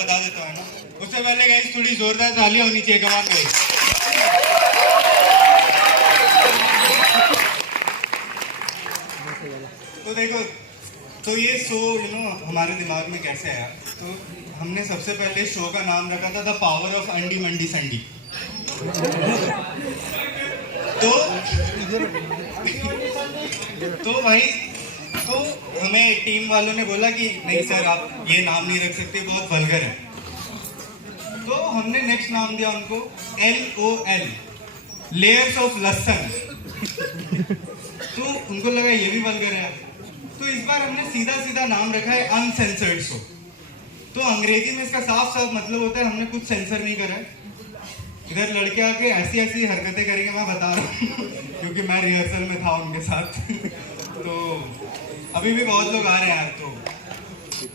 बता देता हूँ ना। उससे पहले गाइस थोड़ी जोरदार तालियां होनी चाहिए। Come on guys. तो देखो, तो ये शो हमारे दिमाग में कैसे आया, तो हमने सबसे पहले शो का नाम रखा था द पावर ऑफ अंडी मंडी संडी। तो भाई, तो हमें टीम वालों ने बोला कि नहीं सर, आप ये नाम नहीं रख सकते, बहुत वल्गर है। तो हमने नेक्स्ट नाम दिया उनको LOL, लेयर्स ऑफ लहसन। तो उनको लगा ये भी वल्गर है, तो इस बार हमने सीधा सीधा नाम रखा है अनसेंसर्ड शो। तो अंग्रेजी में इसका साफ साफ मतलब होता है हमने कुछ सेंसर नहीं करा है। इधर लड़के आके ऐसी ऐसी हरकतें करेंगे, मैं बता रहा हूँ क्योंकि मैं रिहर्सल में था उनके साथ। तो अभी भी बहुत लोग आ रहे हैं यार। तो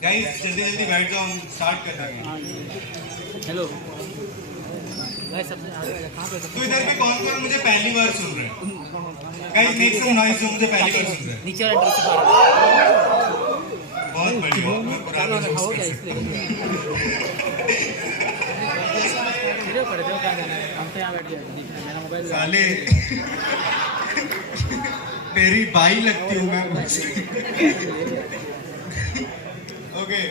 गाइस जल्दी जल्दी बैठ जाओ, हम स्टार्ट कर देंगे। हेलो तो इधर पे कौन कौन मुझे पहली बार सुन रहे हैं? गाइस मेक सम नॉइज जो मुझे पहली बार सुन रहे हैं। नीचे वाला ड्रेस पर बहुत बढ़िया, मैं पुराना दोस्त कर सकता हूं। वीडियो कर दो, क्या करना है, हम तो यहाँ बैठ जाएंगे। मेरा मोबाइल साले तेरी बाई लगती हूँ मैं। ओके,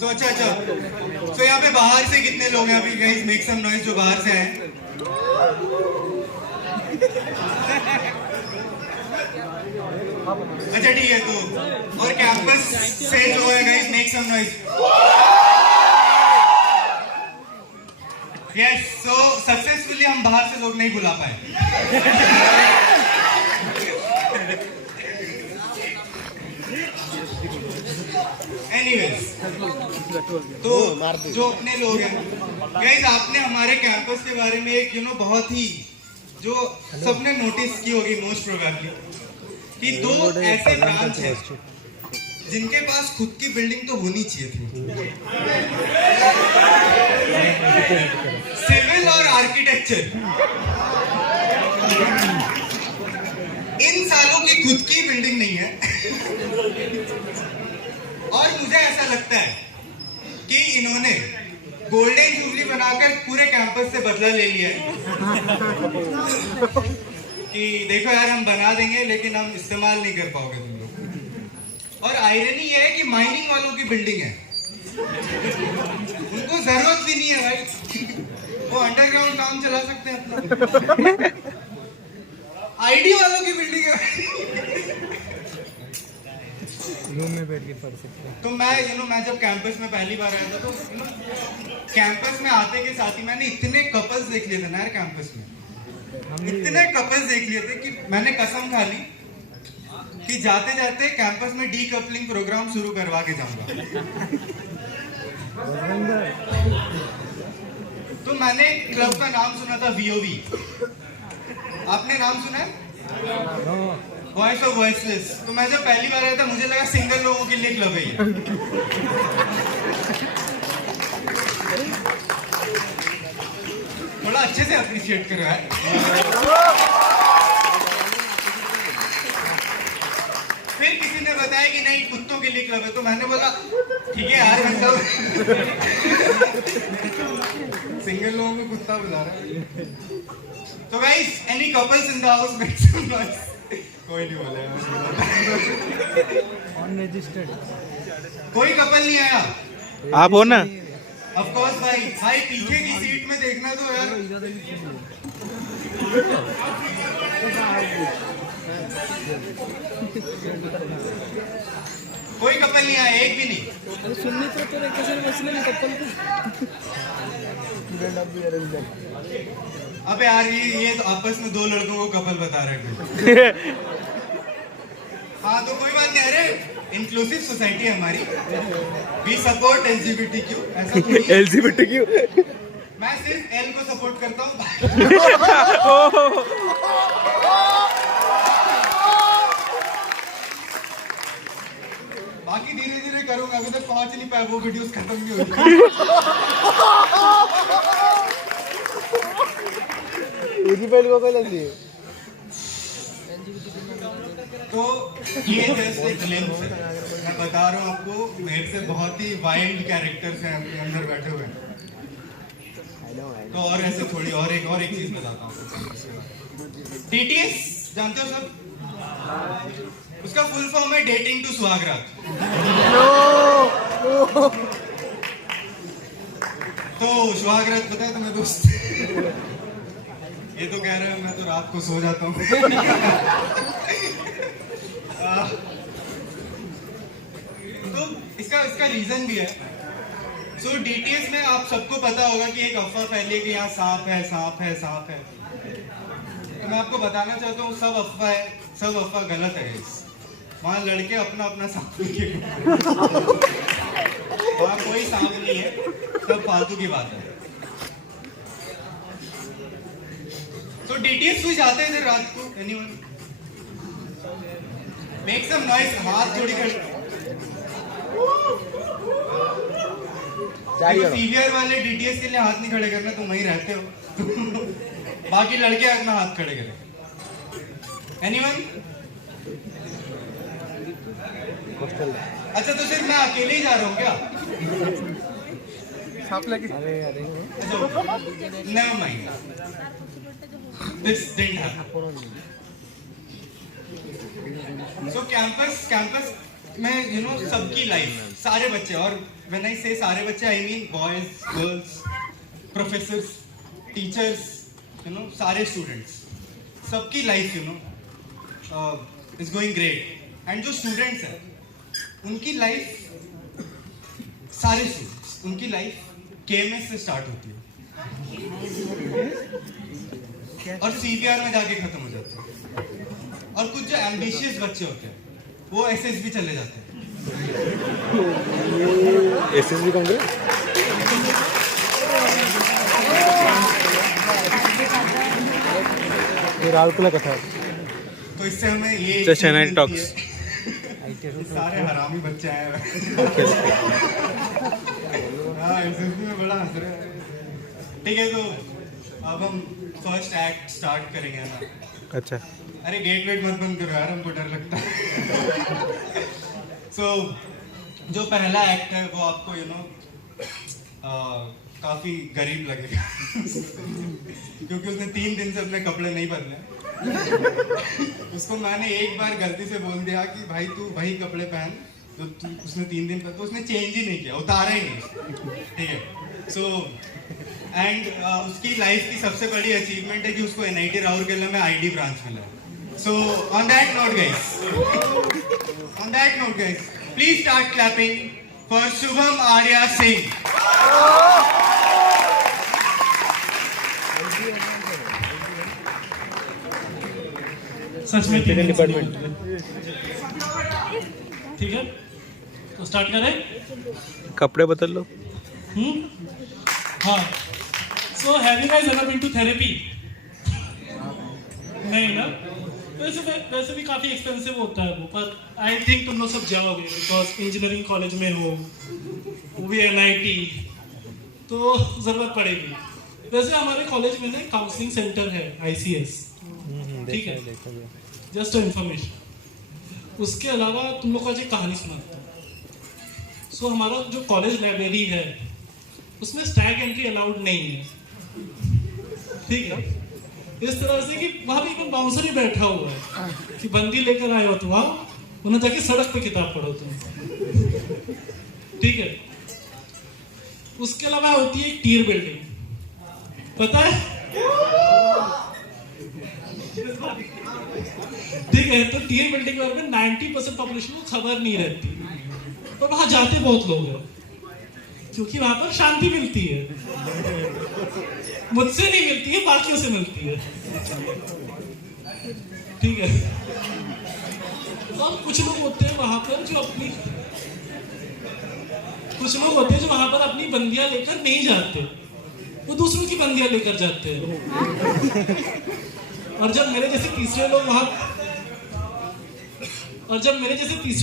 तो अच्छा तो यहाँ पे बाहर से कितने लोग हैं अभी? गाइस मेक सम नॉइज जो बाहर से हैं। अच्छा ठीक है, तो और कैंपस से जो है guys make some noise. Yes, so successfully हम बाहर से लोग नहीं बुला पाए। एनीवेज, तो जो अपने लोग हैं गाइस, आपने हमारे कैंपस के बारे में एक बहुत ही जो सबने नोटिस की होगी मोस्ट प्रोबेबली, कि दो ऐसे ब्रांच हैं जिनके पास खुद की बिल्डिंग तो होनी चाहिए थी, सिविल और आर्किटेक्चर। इन सालों की खुद की बिल्डिंग नहीं है। और मुझे ऐसा लगता है कि इन्होंने गोल्डन जुबली बनाकर पूरे कैंपस से बदला ले लिया है कि देखो यार, हम बना देंगे लेकिन हम इस्तेमाल नहीं कर पाओगे तुम लोग। और आयरनी ये है कि माइनिंग वालों की बिल्डिंग है, उनको जरूरत भी नहीं है भाई, वो अंडरग्राउंड काम चला सकते हैं अपना। आईडी वालों की बिल्डिंग है, रूम में बैठ के पढ़ सकते हैं। तो मैं जब कैंपस में पहली बार आया था, तो कैंपस में आते के साथ ही मैंने इतने कपल्स देख लिए थे ना यार कैंपस में, इतने कपल्स देख लिए थे कि मैंने कसम खा ली कि जाते जाते कैंपस में डीकपलिंग प्रोग्राम शुरू करवा के जाऊंगा। तो मैंने एक क्लब का नाम सुना था VOV, आपने नाम सुना है? Voice of voiceless. तो मैं जब पहली बार आया था मुझे लगा सिंगल लोगों के लिए क्लब है ये। थोड़ा अच्छे से अप्रिशिएट करो यार। फिर किसी ने बताया कि नहीं कुत्तों के लिए क्लब है, तो मैंने बोला ठीक है यार, मतलब सिंगल लोगों को कुत्ता बुला रहा है। तो guys, any couples in the house make some noise. कोई नहीं बोला अनरजिस्टर्ड, कोई कपल नहीं आया। आप हो ना? ऑफ कोर्स भाई पीछे की सीट में देखना तो यार। कोई कपल नहीं आया, एक भी नहीं। सुनने तो तेरे कैसे मसले में कपल को। अबे यार, ये तो आपस में दो लड़कों को कपल बता रहे हैं। हाँ तो कोई बात नहीं, अरे इंक्लूसिव सोसाइटी है हमारी, वी सपोर्ट LGBTQ। ऐसा थोड़ी है। LGBTQ मैं सिर्फ L को सपोर्ट करता हूँ। बाकी धीरे धीरे करूंगा, अभी तक पहुंच नहीं पाया, वो वीडियोस खत्म नहीं हो रही। इसी पहले को लग रही है। तो ये जस्ट एक ग्लिम्प्स है, मैं बता रहा हूँ आपको, मेरे से बहुत ही वाइल्ड कैरेक्टर्स हैं अपने अंदर बैठे हुए हैं। तो और ऐसे थोड़ी और एक चीज बताता हूँ। DTS जानते हो सब? उसका फुल फॉर्म है डेटिंग टू सुहागरात। तो सुहागरात पता है तुम्हें दोस्त? ये तो कह रहे हो मैं तो रात को सो जाता हूँ। तो इसका रीजन भी है। सो DTS में आप सबको पता होगा कि एक अफवाह फैली है कि यहाँ सांप है, सांप है, सांप है। तो मैं आपको बताना चाहता हूँ सब अफवाह है, सब अफवाह गलत है। वहाँ लड़के अपना अपना सांप लेके वहाँ कोई सांप नहीं है, सब फालतू की बात है। तो DTS कोई जाते हैं इधर रात को? एनीवन? मेक सम नॉइस, हाथ जोड़ी कर। CVR वाले DTS के लिए हाथ नहीं खड़े करना, तुम वहीं रहते हो। बाकी लड़के अपना हाथ खड़े करें। एनीवन? अच्छा तो सिर्फ मैं अकेले ही जा रहा हूँ क्या? Never mind, this didn't happen. So campus में सबकी लाइफ, सारे बच्चे, और व्हेन आई से सारे बच्चे I mean boys, girls, professors, teachers, सारे स्टूडेंट्स, सबकी life is going great. And जो स्टूडेंट्स हैं उनकी लाइफ, सारे स्टूडेंट्स उनकी लाइफ KMS से स्टार्ट होती है और CVR में जाके खत्म हो जाती है। और कुछ जो एम्बिशियस बच्चे होते हैं वो SSB चले जाते हैं। SSB कौन है? ये राउरकेला कथा। तो इससे हमें ये चैनल टॉक्स सारे हरामी बच्चे आए हुए। हाँ SSB में बड़ा हंस रहे हैं। ठीक है तो अब हम फर्स्ट एक्ट स्टार्ट करेंगे ना। अच्छा अरे गेट वेट मत बंद करो यार, हमको डर लगता है। सो जो पहला एक्ट है वो आपको काफी गरीब लगेगा क्योंकि उसने 3 दिन से अपने कपड़े नहीं बदले। उसको मैंने एक बार गलती से बोल दिया कि भाई तू वही कपड़े पहन, तो उसने 3 दिन पर, तो उसने चेंज ही नहीं किया, उतारा ही नहीं। ठीक है। सो एंड उसकी लाइफ की सबसे बड़ी अचीवमेंट है कि उसको NIT राउरकेला में ID ब्रांच मिला है। So on that note guys, please start clapping for Shubham Arya Singh. सच में डिपार्टमेंट। ठीक है तो स्टार्ट करें। कपड़े बदल लो। हाँ so have you guys ever been to therapy? नहीं ना? वैसे भी काफ़ी एक्सपेंसिव होता है वो, पर आई थिंक तुम लोग सब जाओगे बिकॉज इंजीनियरिंग कॉलेज में हो, वो भी NIT, तो ज़रूरत पड़ेगी। वैसे हमारे कॉलेज में ना काउंसलिंग सेंटर है ICS, ठीक है, जस्ट इन्फॉर्मेशन। उसके अलावा तुम लोग को आज एक कहानी सुनाता हूँ। सो हमारा जो कॉलेज लाइब्रेरी है उसमें स्टैग एंट्री अलाउड नहीं है, ठीक है। इस तरह से कि वहाँ भी एक बाउंसर ही बैठा हुआ है कि बंदी लेकर आए हो तो वहाँ उन्हें जाके सड़क पे किताब पढ़ो तुम, ठीक है। उसके अलावा होती है एक टीयर बिल्डिंग, पता है? ठीक है, तो टीयर बिल्डिंग के बारे में 90% पॉपुलेशन को खबर नहीं रहती, पर वहां जाते बहुत लोग हैं क्योंकि वहां पर शांति मिलती है। मुझसे नहीं मिलती है, बाकियों से मिलती है, ठीक है। और कुछ लोग होते हैं वहां पर जो अपनी बंदियां लेकर नहीं जाते, वो दूसरों की बंदियां लेकर जाते हैं। और जब मेरे जैसे तीसरे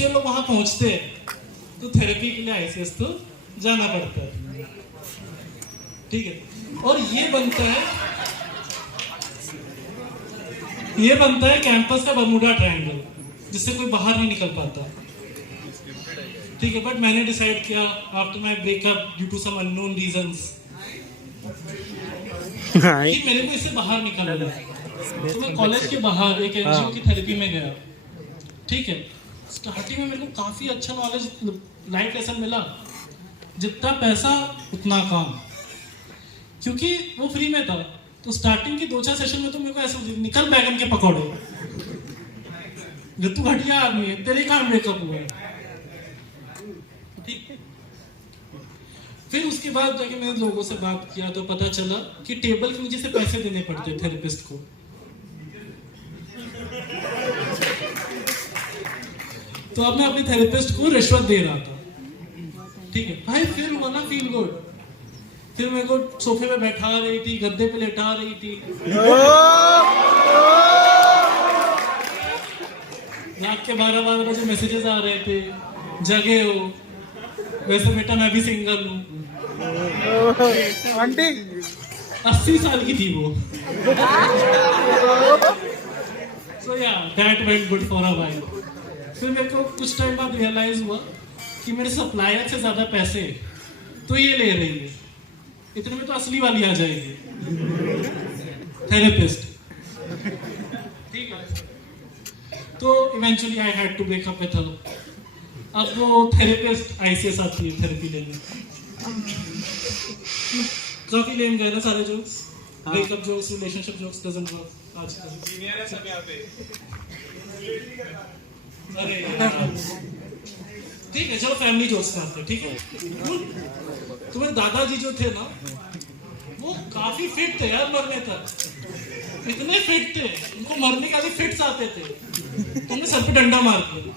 लोग वहां पहुंचते हैं तो थेरेपी के लिए ICS तो जाना पड़ता है, ठीक है। और ये बनता है कैंपस का बर्मुडा ट्रायंगल। जिससे कोई बाहर नहीं निकल पाता, ठीक है। बट मैंने डिसाइड किया after my breakup due to some unknown reasons कि मेरे को इससे बाहर निकलना है। तो मैं कॉलेज के बाहर एक एनजीओ की थेरेपी में गया, ठीक है। स्टार्टिंग में मेरे को काफी अच्छा नॉलेज, लाइफ लेसन मिला। जितना पैसा उतना काम, क्योंकि वो फ्री में था। तो स्टार्टिंग की 2-4 सेशन में तो मेरे को ऐसा निकल बैगन के पकौड़े, जो तू घटिया आदमी है, तेरे काम ब्रेकअप हुआ है, ठीक। फिर उसके बाद जाके मैंने लोगों से बात किया तो पता चला कि टेबल के नीचे से पैसे देने पड़ते थेरेपिस्ट को। तो अब मैं अपने थेरेपिस्ट को रिश्वत दे रहा था, ठीक है भाई। फिर हुआ ना फील गुड। फिर मेरे को सोफे पे बैठा रही थी, गद्दे पे लेटा रही थी, रात के 12 बजे मैसेजेस आ रहे थे, जगे हो, वैसे बेटा मैं भी सिंगल हूँ। आंटी 80 साल की थी वो। So yeah, that went good for a while. फिर मेरे को कुछ टाइम बाद रियलाइज हुआ कि मेरे सप्लायर से ज्यादा पैसे तो ये ले रही है, इतने में तो असली वाली आ जाएगी, थेरेपिस्ट, ठीक है। तो eventually I had to break up with her. अब वो थेरेपिस्ट आईसीएस आती है थेरेपी लेने। काफी लेम गए ना सारे jokes, breakup jokes, relationship jokes doesn't work आजकल। सीनियर है सब यहाँ पे। अरे ठीक है, चलो फैमिली जोक्स करते हैं, ठीक है। तुम्हारे दादाजी जो थे ना, वो काफी फिट थे यार मरने तक। इतने फिट थे, उनको मरने का भी फिट्स आते थे। तुमने सर पे डंडा मार दिया,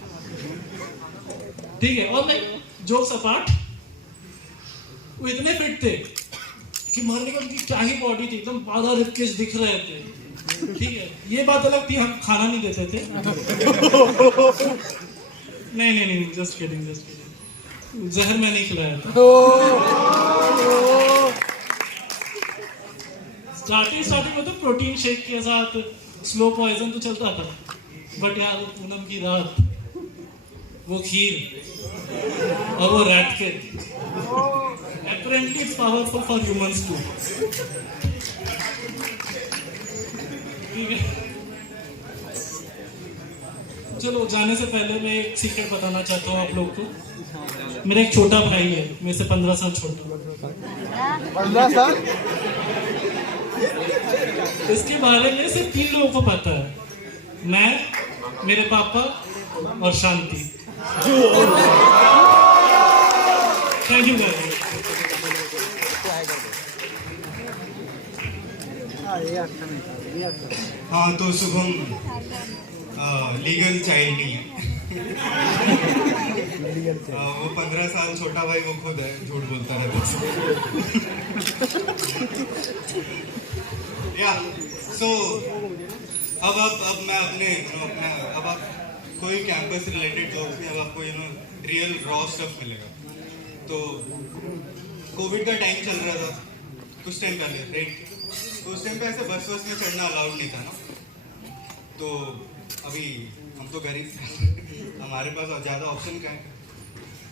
ठीक है। और लाइक जोक्स अपार्ट, वो इतने फिट थे कि मरने का उनकी क्या ही बॉडी थी, एकदम बाधा रिपकेज दिख रहे थे, ठीक है। ये बात अलग थी, हम खाना नहीं देते थे। नहीं, जस्ट किडिंग, जहर मैं नहीं खिलाया था। स्टार्टिंग में तो प्रोटीन शेक के साथ स्लो पॉइजन तो चलता था, बट यार वो पूनम की रात, वो खीर और वो रैट के, apparently it's powerful for humans too, ठीक है। चलो जाने से पहले मैं एक सीक्रेट बताना चाहता हूँ आप लोग को। मेरा एक छोटा भाई है, मेरे से 15 साल छोटा। 15 साल? इसके बारे में सिर्फ 3 लोगों को पता है, मैं, मेरे पापा और Shanti. Thank you very much. हाँ, तो शुभम लीगल चाइल्ड नहीं है। वो 15 साल छोटा भाई वो खुद है, झूठ बोलता रहता या सो अब मैं अपने अब आप कोई कैंपस रिलेटेड जोक्स नहीं, अब आपको रियल रॉ स्टफ मिलेगा। तो कोविड का टाइम चल रहा था कुछ टाइम पहले, राइट। तो उस टाइम पे ऐसे बस में चढ़ना अलाउड नहीं था ना। तो अभी हम तो गरीब हमारे पास ज़्यादा ऑप्शन क्या है,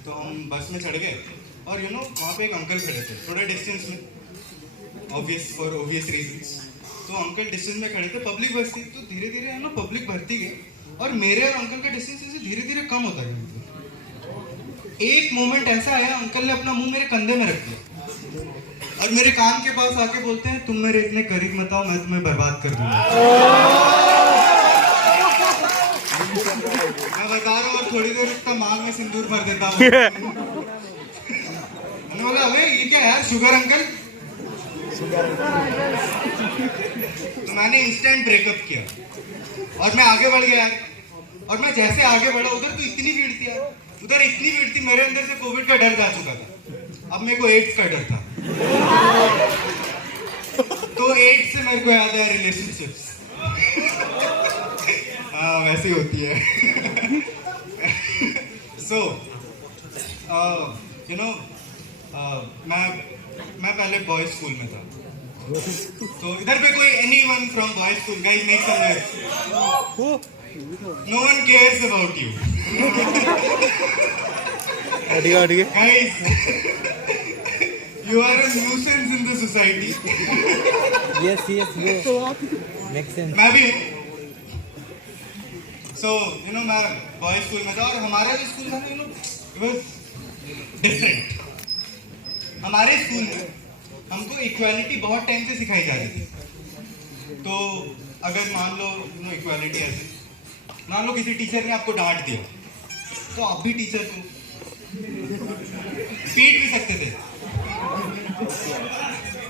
तो हम बस में चढ़ गए और वहाँ पे एक अंकल खड़े थे थोड़ा डिस्टेंस में, फॉर ऑब्वियस रीजंस। तो अंकल डिस्टेंस में खड़े थे, पब्लिक बस थी, तो धीरे धीरे पब्लिक भरती गई और मेरे और अंकल का डिस्टेंस ऐसे धीरे धीरे कम होता गया। एक मोमेंट ऐसा आया, अंकल ने अपना मुंह मेरे कंधे में रख दिया और मेरे कान के पास आके बोलते हैं, तुम मेरे इतने करीब मत आओ, मैं तुम्हें बर्बाद कर दूंगा। मैं बता रहा हूँ, और थोड़ी देर उसका मांग में सिंदूर भर देता हूँ। मैंने बोला, अबे ये क्या यार, शुगर अंकल। तो मैंने इंस्टेंट ब्रेकअप किया और मैं आगे बढ़ गया। और मैं जैसे आगे बढ़ा, उधर तो इतनी भीड़ थी यार, उधर इतनी भीड़ थी, मेरे अंदर से कोविड का डर जा चुका था, अब मेरे को एड्स का डर था। तो एड्स से मेरे को याद आया रिलेशनशिप्स। हाँ, वैसी होती है। सो मैं पहले बॉयज स्कूल में था। तो इधर पे कोई anyone from boys school, guys make some noise. No one cares about you. Guys, you are a nuisance in the society. Yes, bro. Makes sense. मैं भी so मैं बॉयज स्कूल में था और हमारा जो स्कूल था ना it was different. हमारे स्कूल में हमको इक्वालिटी बहुत टाइम से सिखाई जा रही थी। तो अगर मान लो इक्वालिटी ऐसे मान लो किसी टीचर ने आपको डांट दिया तो आप भी टीचर को पीट भी सकते थे।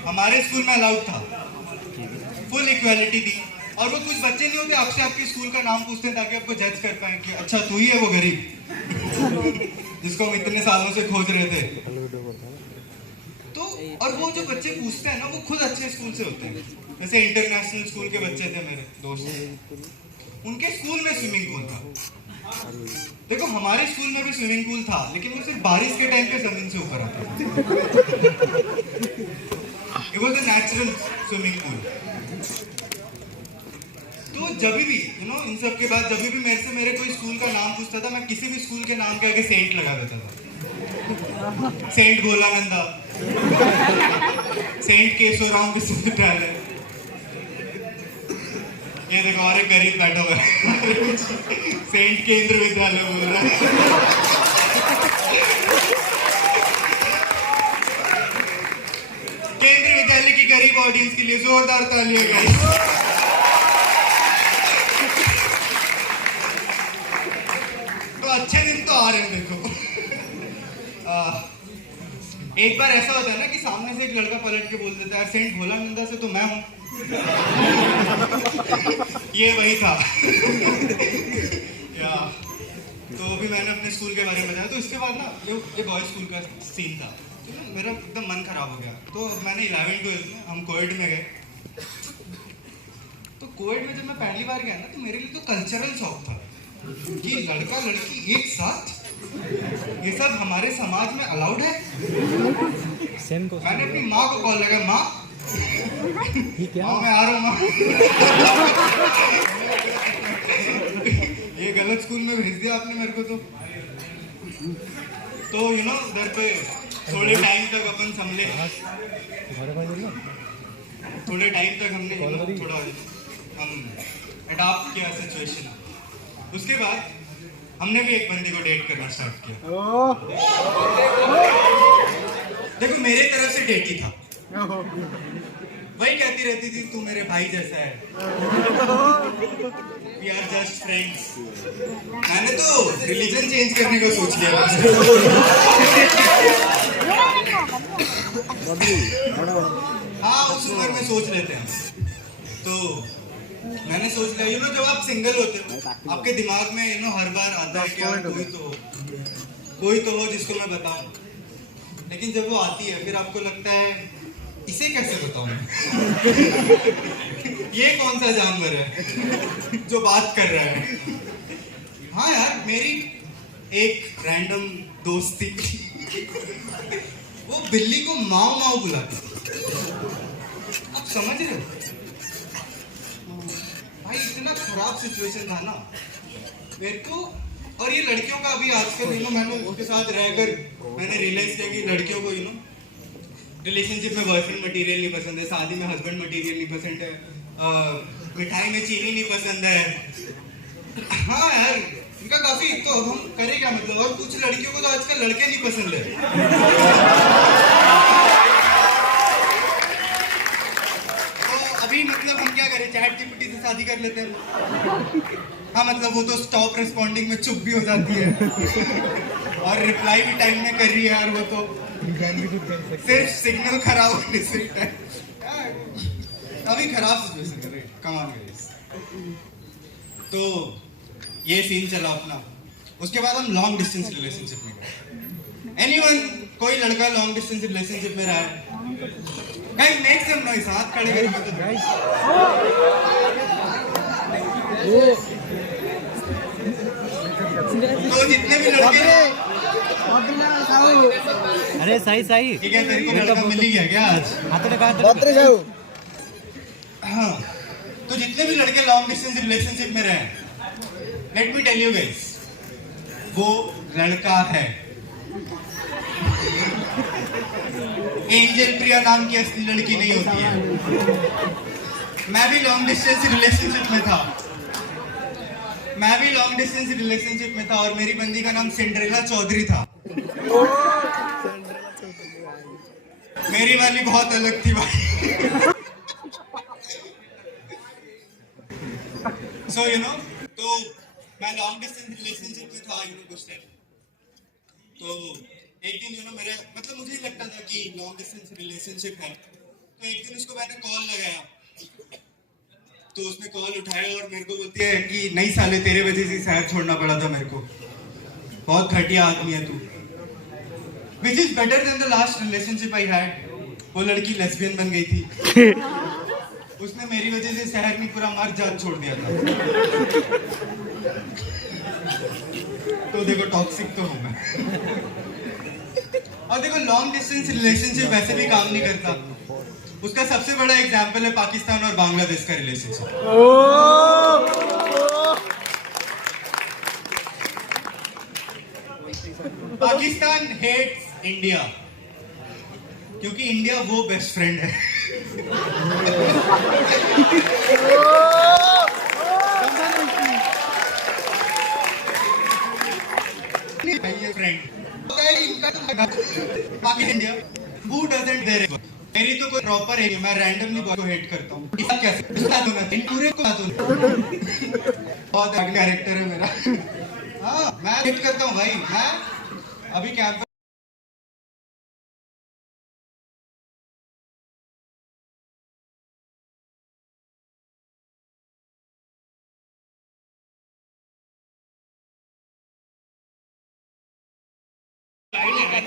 हमारे स्कूल में अलाउड था, फुल इक्वालिटी थी। और वो कुछ बच्चे नहीं होते आपसे आपके स्कूल का नाम पूछते हैं ताकि आपको जज कर पाए कि अच्छा तू ही है वो गरीब जिसको हम इतने सालों से खोज रहे थे। तो और वो जो बच्चे पूछते हैं ना वो खुद अच्छे स्कूल से होते हैं। जैसे इंटरनेशनल स्कूल के बच्चे थे मेरे दोस्त, उनके स्कूल में स्विमिंग पूल था। देखो हमारे स्कूल में भी स्विमिंग पूल था लेकिन वो सिर्फ बारिश के टाइम पे जमीन से ऊपर आता था। It was a natural swimming pool. तो जब भी इन सब के बाद जब भी मेरे से मेरे कोई स्कूल का नाम पूछता था मैं किसी भी स्कूल के नाम के आगे सेंट लगा देता था। सेंट भोलानंदा, सेंट केशवराम विश्वविद्यालय। ये देखो और एक गरीब बैठा हुआ है सेंट केंद्र विद्यालय बोल रहा है। केंद्र विद्यालय की गरीब ऑडियंस के लिए जोरदार तालियां गाइस। तो अच्छे दिन तो आ रहे हैं देखो। एक बार ऐसा होता है ना कि सामने से एक लड़का पलट के बोल देता है सेंट भोलानंदा से तो मैं हूं। ये वही था। या तो अभी मैंने अपने स्कूल के बारे में बताया। तो इसके बाद ना ये बॉयज स्कूल का सीन था। तो ना मेरा एकदम मन खराब हो गया। तो मैंने 11th-12th में हम कोएड में गए। तो कोएड में जब मैं पहली बार गया ना तो मेरे लिए तो कल्चरल शॉक था कि लड़का लड़की एक साथ, ये सब हमारे समाज में अलाउड है। मैंने अपनी माँ को कॉल लगाया, माँ मैं आ रहा हूँ माँ। ये गलत स्कूल में भेज दिया आपने मेरे को। तो घर पे थोड़े टाइम तक अपन संभले, थोड़े टाइम तक हमने थोड़ा हम अडॉप्ट किया सिचुएशन। उसके बाद हमने भी एक बंदी को डेट करना स्टार्ट किया। देखो मेरे तरफ से डेट ही था। वही कहती रहती थी तू मेरे भाई जैसा है, वी आर जस्ट फ्रेंड्स। मैंने तो रिलीजन चेंज करने को सोच लिया। हाँ उस उम्र में सोच लेते हैं। तो मैंने सोच लिया जब आप सिंगल होते हो आपके दिमाग में हर बार आता है कि यार कोई तो हो जिसको मैं बताऊं। लेकिन जब वो आती है फिर आपको लगता है इसे कैसे बताऊं ये कौन सा जानवर है जो बात कर रहा है। हाँ यार मेरी एक रैंडम दोस्त थी, वो बिल्ली को माओ माओ बुलाती। आप समझ रहे हो भाई इतना खराब सिचुएशन था ना मेरे को। और ये लड़कियों का अभी आजकल मैंने उनके साथ रहकर मैंने रियलाइज किया कि लड़कियों को रिलेशनशिप में बॉयफ्रेंड मटेरियल नहीं पसंद है, शादी में हस्बैंड मटेरियल नहीं पसंद है, मिठाई में चीनी नहीं पसंद है। हाँ यार इनका काफी। तो अब हम करें क्या मतलब। और कुछ लड़कियों को तो आजकल लड़के नहीं पसंद है। तो अभी मतलब हम क्या करें, चैट जीपीटी से शादी कर लेते हैं। हाँ मतलब वो तो स्टॉप रिस्पॉन्डिंग में चुप भी हो जाती है और रिप्लाई भी टाइम में कर रही है। और वो तो सिर्फ सिग्नल खराब होने से अभी खराब सिचुएशन कर रही है। कमाल गाइस। तो ये सीन चला अपना। उसके बाद हम लॉन्ग डिस्टेंस रिलेशनशिप में गए। एनीवन कोई लड़का लॉन्ग डिस्टेंस रिलेशनशिप में रहा है? गाइस मेक सम नॉइस, हाथ खड़े करके तो जितने भी लड़के। अरे सही ठीक है तेरे को लड़का मिल ही गया क्या आज? हाँ तो जितने भी लड़के लॉन्ग डिस्टेंस रिलेशनशिप में रहे let me tell you guys, वो लड़का है। एंजल प्रिया नाम की असली लड़की नहीं होती है। मैं भी लॉन्ग डिस्टेंस रिलेशनशिप में था और मेरी बंदी का नाम सिंड्रेला चौधरी था। मेरी वाली बहुत अलग थी भाई। सो यू नो, तो मैं लॉन्ग डिस्टेंस रिलेशनशिप में था, कुछ टाइम। तो एक दिन मेरे मतलब मुझे ही लगता था कि लॉन्ग डिस्टेंस रिलेशनशिप है। तो एक दिन उसको मैंने कॉल लगाया, तो उसने कॉल उठाया और मेरे को बोलती है कि नहीं साले, तेरे वजह से शहर छोड़ना पड़ा था मेरे को, बहुत घटिया आदमी है तू। Which is better than the last relationship I had. वो लड़की लेस्बियन बन गई थी। उसने मेरी वजह से शहर में पूरा मर्द जात छोड़ दिया था। तो देखो टॉक्सिक तो हूं मैं। और देखो लॉन्ग डिस्टेंस रिलेशनशिप वैसे भी काम नहीं करता। उसका सबसे बड़ा एग्जाम्पल है पाकिस्तान और बांग्लादेश का रिलेशनशिप। पाकिस्तान हेट्स इंडिया क्योंकि इंडिया वो बेस्ट फ्रेंड है। Friend Pakistan India who doesn't there. मेरी तो कोई प्रॉपर है, मैं रैंडमली बॉय को हेट करता हूँ। इसका कैसे इसका होना चाहिए पूरे को बहुत आगे कैरेक्टर है मेरा। हाँ मैं हेट करता हूँ भाई। मैं अभी कैंपस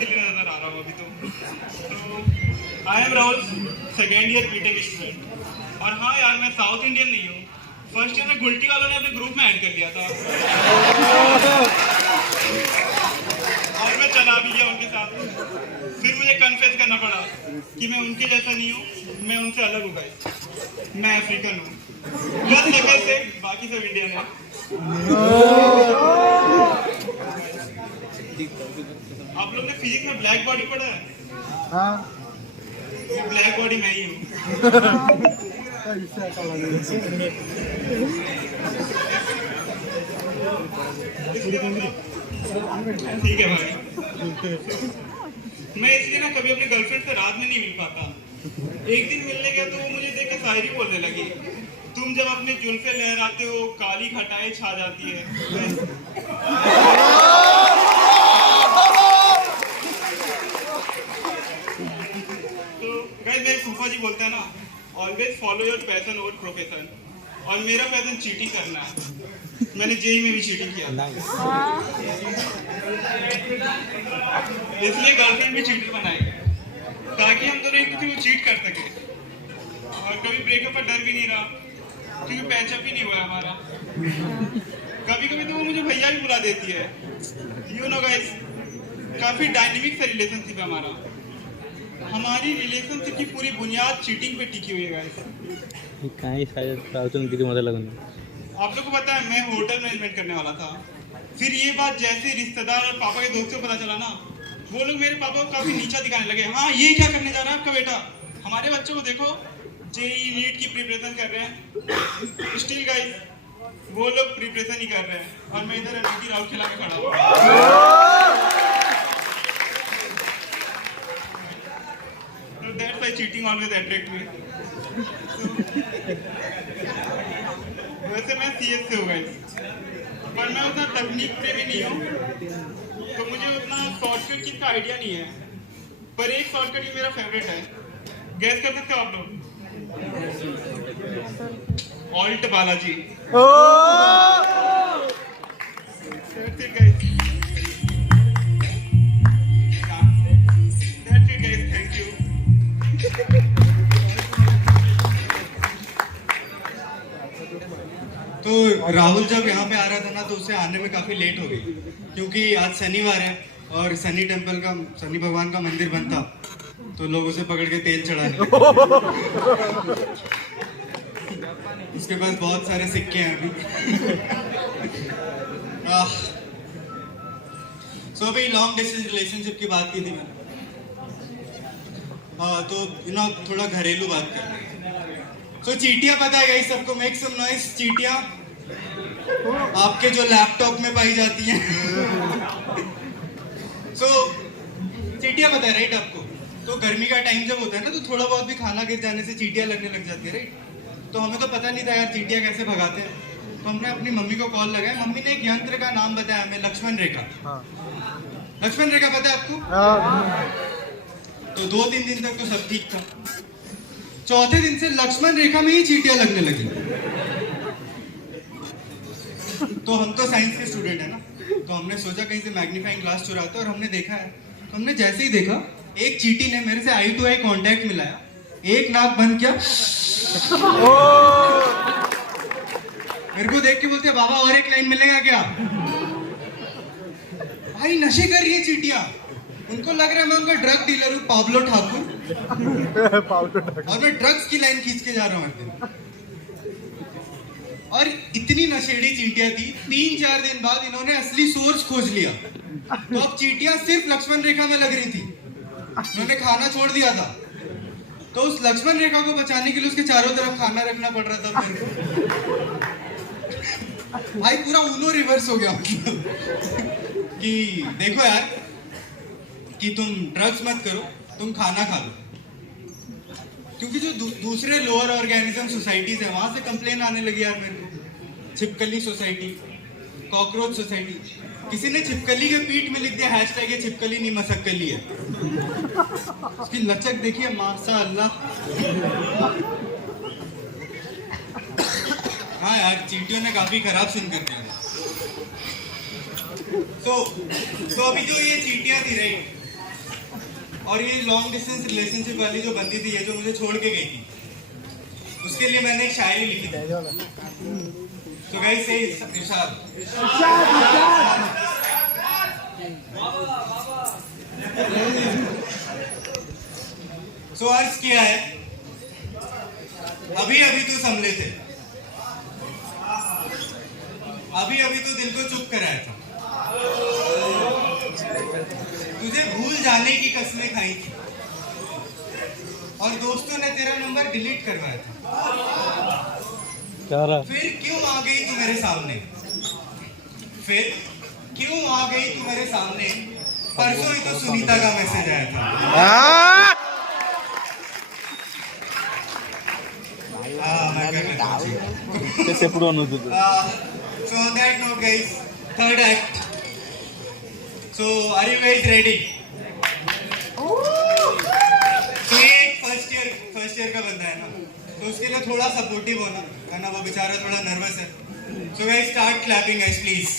नजर आ रहा हूँ अभी तो I am Rahul, second year BTech student. और हाँ यार, मैं साउथ इंडियन नहीं हूँ। फर्स्ट ईयर में गुल्टी वालों ने अपने ग्रुप में ऐड कर दिया था और मैं चला भी गया उनके साथ। फिर मुझे कन्फेस करना पड़ा कि मैं उनके जैसा नहीं हूँ, मैं उनसे अलग हूँ गाइस। मैं अफ्रीकन हूँ, बस शक्ल से, बाकी सब इंडियन है। आप लोग ने फिजिक्स में ब्लैक बॉडी पढ़ा है? हाँ, ये ब्लैक बॉडी मैं ही हूँ। ठीक है भाई, मैं इसलिए ना कभी अपने गर्लफ्रेंड से रात में नहीं मिल पाता। एक दिन मिलने गया तो वो मुझे देख के शायरी बोलने लगी, तुम जब अपने जुल्फे लहराते हो काली घटाएं छा जाती है। मेरे फूफा जी बोलते हैं ना, always follow your passion over profession. और मेरा पैशन चीटिंग करना है। मैंने जेई में भी चीटिंग किया, इसलिए गर्लफ्रेंड भी चीटिंग बनाई ताकि हम दोनों एक दूसरे को चीट कर सके। और कभी ब्रेकअप का डर भी नहीं रहा क्योंकि पैचअप ही नहीं हुआ हमारा। कभी कभी तो वो मुझे भैया भी बुला देती है। यू नो गाइस, काफी डायनेमिक सा रिलेशनशिप है हमारा। हमारी रिलेशनशिप की पूरी बुनियाद चीटिंग पे टिकी हुई है गाइस। कहीं शायद राउचन दीदी मजा लगना। आप लोगों को पता है, मैं होटल मैनेजमेंट करने वाला था। फिर ये बात जैसे रिश्तेदार और पापा के दोस्तों को पता चला ना, वो लोग मेरे पापा को काफी नीचा दिखाने लगे। हाँ, ये क्या करने जा रहा है आपका बेटा? हमारे बच्चों को देखो, जेई नीट की प्रिपरेशन कर रहे हैं। स्टिल गाइस, वो लोग प्रिपरेशन ही कर रहे हैं और मैं इधर एनआईटी राउट खिला के खड़ा हूँ। That's why cheating always attract me. वैसे मैं सीएस से हूँ गाइस, पर मैं उतना तकनीक पे भी नहीं हूँ, तो मुझे उतना शॉर्टकट की का आइडिया नहीं है। पर एक शॉर्टकट ही मेरा फेवरेट है। गैस कर सकते हो आप लोग? Alt Balaji. That's it guys. That's it guys. Thank you. तो राहुल जब यहाँ पे आ रहा था ना, तो उसे आने में काफी लेट हो गई क्योंकि आज शनिवार है और शनि टेम्पल का, शनि भगवान का मंदिर बंद था, तो लोग उसे पकड़ के तेल चढ़ाने। उसके पास बहुत सारे सिक्के हैं अभी। सो अभी लॉन्ग डिस्टेंस रिलेशनशिप की बात की थी मैंने, तो थोड़ा घरेलू बात करते हैं। सो चींटियां पता है गाइस सबको, मेक सम नॉइस। चींटियां आपके जो लैपटॉप में पाई जाती हैं। सो चींटियां पता है राइट आपको? तो गर्मी का टाइम जब होता है ना, तो थोड़ा बहुत भी खाना गिर जाने से चींटियां लगने लग जाती है राइट? तो हमें तो पता नहीं था यार चींटियां कैसे भगाते हैं, तो हमने अपनी मम्मी को कॉल लगाया। मम्मी ने एक यंत्र का नाम बताया हमें, लक्ष्मण रेखा। लक्ष्मण रेखा पता है आपको? तो 2-3 दिन तक तो सब ठीक था। चौथे दिन से लक्ष्मण रेखा में ही चींटियां लगने लगी। तो हम तो साइंस के स्टूडेंट है ना, तो हमने सोचा कहीं से मैग्नीफाइंग ग्लास चुराते, और हमने देखा है। तो हमने जैसे ही देखा, एक चींटी ने मेरे से आई टू आई कांटेक्ट मिलाया, एक नाक बंद किया, मेरे को देख के बोलते हैं बाबा और एक लाइन मिलेगा क्या? भाई नशे कर रही है चींटियां, उनको लग रहा है मैं उनका ड्रग डीलर हूँ, पाब्लो ठाकुर, और मैं ड्रग्स की लाइन खींच के जा रहा हूँ हर दिन। और इतनी नशेड़ी चींटियां थी, 3-4 दिन बाद इन्होंने असली सोर्स खोज लिया। तो अब चींटियां सिर्फ लक्ष्मण रेखा में लग रही थी, उन्होंने खाना छोड़ दिया था। तो उस लक्ष्मण रेखा को बचाने के लिए उसके चारों तरफ खाना रखना पड़ रहा था मेरे को। भाई पूरा उनो रिवर्स हो गया कि देखो यार, कि तुम ड्रग्स मत करो, तुम खाना खा लो। क्योंकि जो दूसरे लोअर ऑर्गेनिज्म सोसाइटीज है, वहां से कंप्लेन आने लगी यार मेरे को। छिपकली सोसाइटी, कॉकरोच सोसाइटी, किसी ने छिपकली के पीठ में लिख दिया हैशटैग ये छिपकली नहीं मसक्कली है। उसकी लचक देखिए माशाअल्लाह। हाँ यार, चींटियों ने काफी खराब सीन कर दिया। तो अभी जो ये चींटियां थी राइट, और ये लॉन्ग डिस्टेंस रिलेशनशिप वाली जो बंदी थी, ये जो मुझे छोड़ के गई थी, उसके लिए मैंने एक शायरी लिखी थी। तो गाइस से इरशाद। सो अर्ज किया है, अभी अभी तो संभले थे, अभी अभी तो दिल को चुप कराया था, तुझे भूल जाने की कसमें खाई थी, और दोस्तों ने तेरा नंबर डिलीट करवाया था। फिर क्यों आ गई तू मेरे सामने, फिर क्यों आ गई तू मेरे सामने, परसों ही तो सुनीता का मैसेज आया था। मैं कर लेता हूँ। So on that note guys, third act. So are you guys ready? तो ये फर्स्ट ईयर का बंदा है ना, तो उसके लिए थोड़ा सपोर्टिव होना है ना, वो बेचारा थोड़ा नर्वस है। So guys start clapping guys please.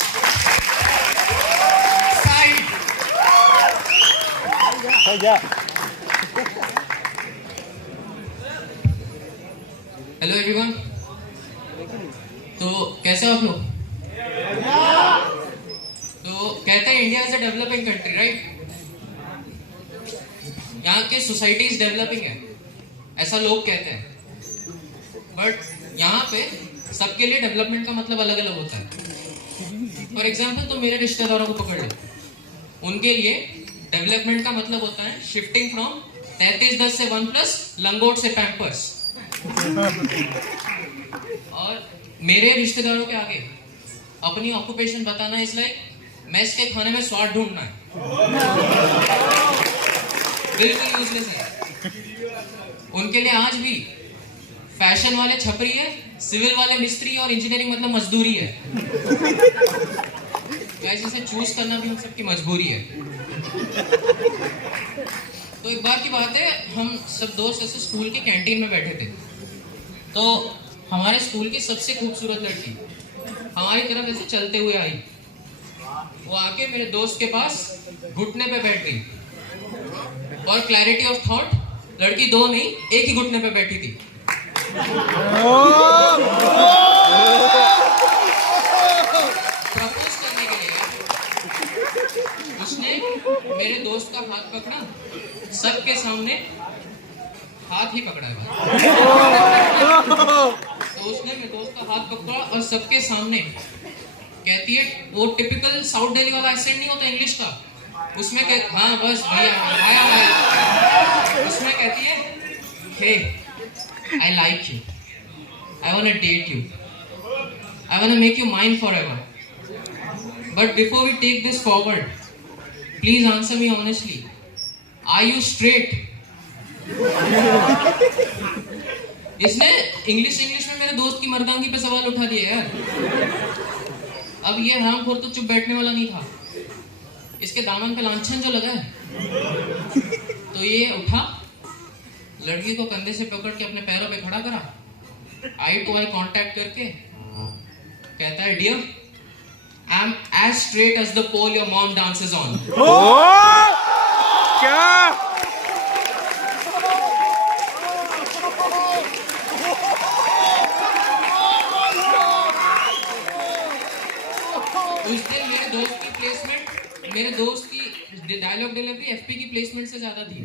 Side. Hello everyone, तो कैसे हो आप लोग? तो कहते हैं India is a developing country right, यहाँ के सोसाइटीज डेवलपिंग है ऐसा लोग कहते हैं, बट यहाँ पे सबके लिए डेवलपमेंट का मतलब अलग अलग होता है। फॉर एग्जाम्पल तो मेरे रिश्तेदारों को पकड़ लो, उनके लिए डेवलपमेंट का मतलब होता है शिफ्टिंग फ्रॉम 3310 से 1+ लंगोट से पैम्पर्स, और मेरे रिश्तेदारों के आगे अपनी ऑक्यूपेशन बताना इज लाइक मेस के खाने में स्वाद ढूंढना है, बिल्कुल यूजलेस है। उनके लिए आज भी फैशन वाले छपरी है, सिविल वाले मिस्त्री, और इंजीनियरिंग मतलब मजदूरी है। वैसे से चूज करना भी हम सबकी मजबूरी है। तो एक बार की बात है, हम सब दोस्त ऐसे स्कूल के कैंटीन में बैठे थे, तो हमारे स्कूल की सबसे खूबसूरत लड़की हमारी तरफ ऐसे चलते हुए आई, वो आके मेरे दोस्त के पास घुटने पे बैठ गई, और क्लैरिटी ऑफ थॉट, लड़की दो नहीं एक ही घुटने पे बैठी थी। प्रपोज करने के लिए उसने मेरे दोस्त का हाथ पकड़ा, सबके सामने हाथ ही पकड़ा है। तो उसने मेरे दोस्त का हाथ पकड़ा और सबके सामने कहती है, वो टिपिकल साउथ दिल्ली वाला एक्सेंट नहीं होता इंग्लिश का, उसमें हाँ बस भैया आया, उसमें कहती है, hey I like you, I want to date you, I want to make you mine forever, but before we take this forward, please answer me honestly, are you straight? इसने इंग्लिश में मेरे दोस्त की मर्दांगी पे सवाल उठा दिया यार। अब ये हरामखोर तो चुप बैठने वाला नहीं था, इसके दामन पे लांछन जो लगा है, तो ये उठा, लड़की को कंधे से पकड़ के अपने पैरों पे खड़ा करा, आई टू आई कांटेक्ट करके कहता है, dear I am as straight as the pole your mom dances on. क्या उस दिन मेरे दोस्त की डायलॉग डिलीवरी एफपी की प्लेसमेंट से ज्यादा थी।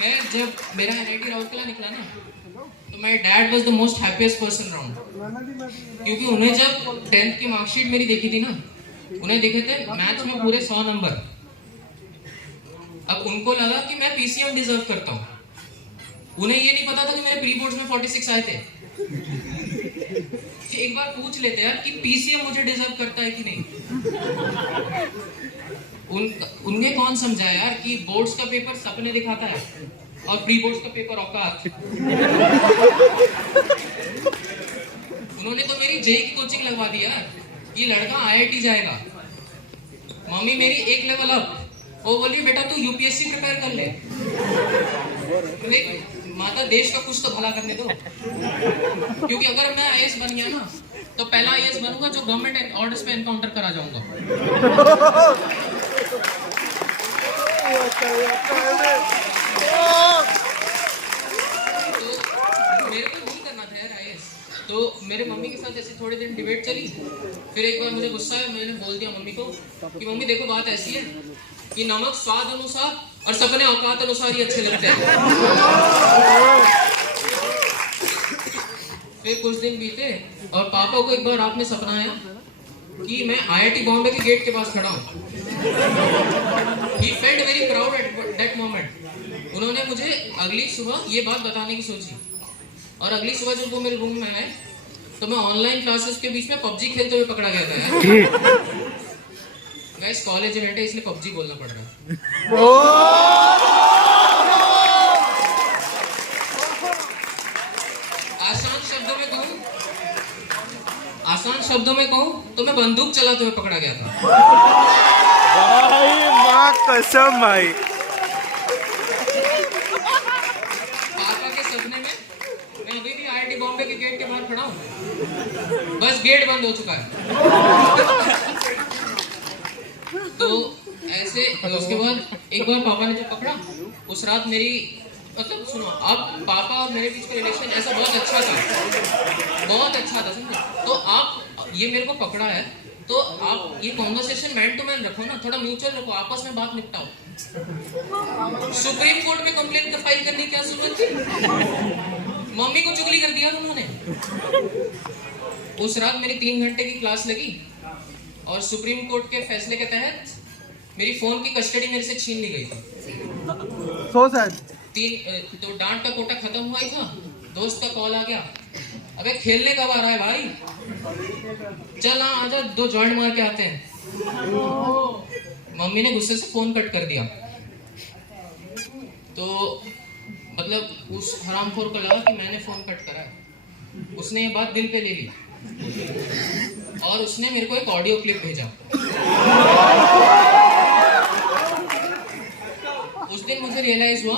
मैं जब मेरा एनआईटी राउरकेला निकला ना, तो my dad was the most happiest person around, क्योंकि उन्हें जब 10th की मार्कशीट मेरी देखी थी ना, उन्हें देखे थे मैथ्स में पूरे 100 नंबर। अब उनको लगा कि मैं पीसीएम डिजर्व करता हूँ, उन्हें ये नहीं पता था कि मेरे प्री बोर्ड्स में 46 आए थे। एक बार पूछ लेते यार कि पीसीएम मुझे डिजर्व करता है कि नहीं। उन्हें कौन समझाया यार कि बोर्ड्स का पेपर सपने दिखाता है और प्री बोर्ड्स का पेपर औकात। उन्होंने तो मेरी जेई की कोचिंग लगवा दी यार कि लड़का आईआईटी जाएगा। मम्मी मेरी एक लेवल अप, वो बोली बेटा तू यूपीएससी प्रिपेयर कर ले। माता देश का कुछ तो भला करने दो, क्योंकि अगर मैं आईएएस बन गया ना, तो पहला आईएएस बनूंगा जो गवर्नमेंट ऑर्डर्स पे एनकाउंटर करा जाऊंगा। तो मेरे को नहीं करना था यार आईएएस। तो मेरे मम्मी के साथ ऐसे थोड़े दिन डिबेट चली, फिर एक बार मुझे गुस्सा आया, मैंने बोल दिया मम्मी को कि मम्मी देखो बात ऐसी है कि नमक स्वाद अनुसार और सपने औकात अनुसार ही अच्छे लगते हैं। फिर कुछ दिन बीते और पापा को एक बार रात में सपना आया कि मैं आईआईटी बॉम्बे के गेट के पास खड़ा हूँ। He felt very proud at that moment। उन्होंने मुझे अगली सुबह ये बात बताने की सोची, और अगली सुबह जब वो मेरे रूम में आए तो मैं ऑनलाइन क्लासेस के बीच में पबजी खेलते हुए पकड़ा गया था। गाइस कॉलेज इवेंट है इसलिए पबजी बोलना पड़ रहा है। आसान शब्दों में कहूं तो मैं बंदूक चलाते हुए पकड़ा गया था। भाई माँ कसम भाई। पापा के सपने में मैं अभी भी आईआईटी बॉम्बे के गेट के बाहर खड़ा हूं, बस गेट बंद हो चुका है। तो ऐसे उसके बाद एक बार पापा ने जब पकड़ा, उस रात मेरी मतलब सुनो, अब पापा और मेरे बीच का रिलेशन ऐसा बहुत अच्छा था समझो। तो आप ये मेरे को पकड़ा है तो आप ये कॉन्वर्सेशन मैन टू मैन रखो ना, थोड़ा म्यूचुअल रखो, आपस में बात निपटाओ। सुप्रीम कोर्ट में कंप्लेंट फाइल करने की क्या जरूरत थी? मम्मी को चुगली कर दिया उन्होंने। उस रात मेरी 3 घंटे की क्लास लगी और सुप्रीम कोर्ट के फैसले के तहत मेरी फोन की कस्टडी मेरे से छीन ली गई थी। So sad। तो डांट का कोटा खत्म हुआ ही था, दोस्त का कॉल आ गया, अबे खेलने कब आ रहा है भाई, चल हाँ आजा 2 जॉइंट मार के आते हैं। मम्मी ने गुस्से से फोन कट कर दिया। तो मतलब उस हरामखोर को लगा कि मैंने फोन कट करा है। उसने ये बात दिल पे ले ली और उसने मेरे को एक ऑडियो क्लिप भेजा। उस दिन मुझे रियलाइज हुआ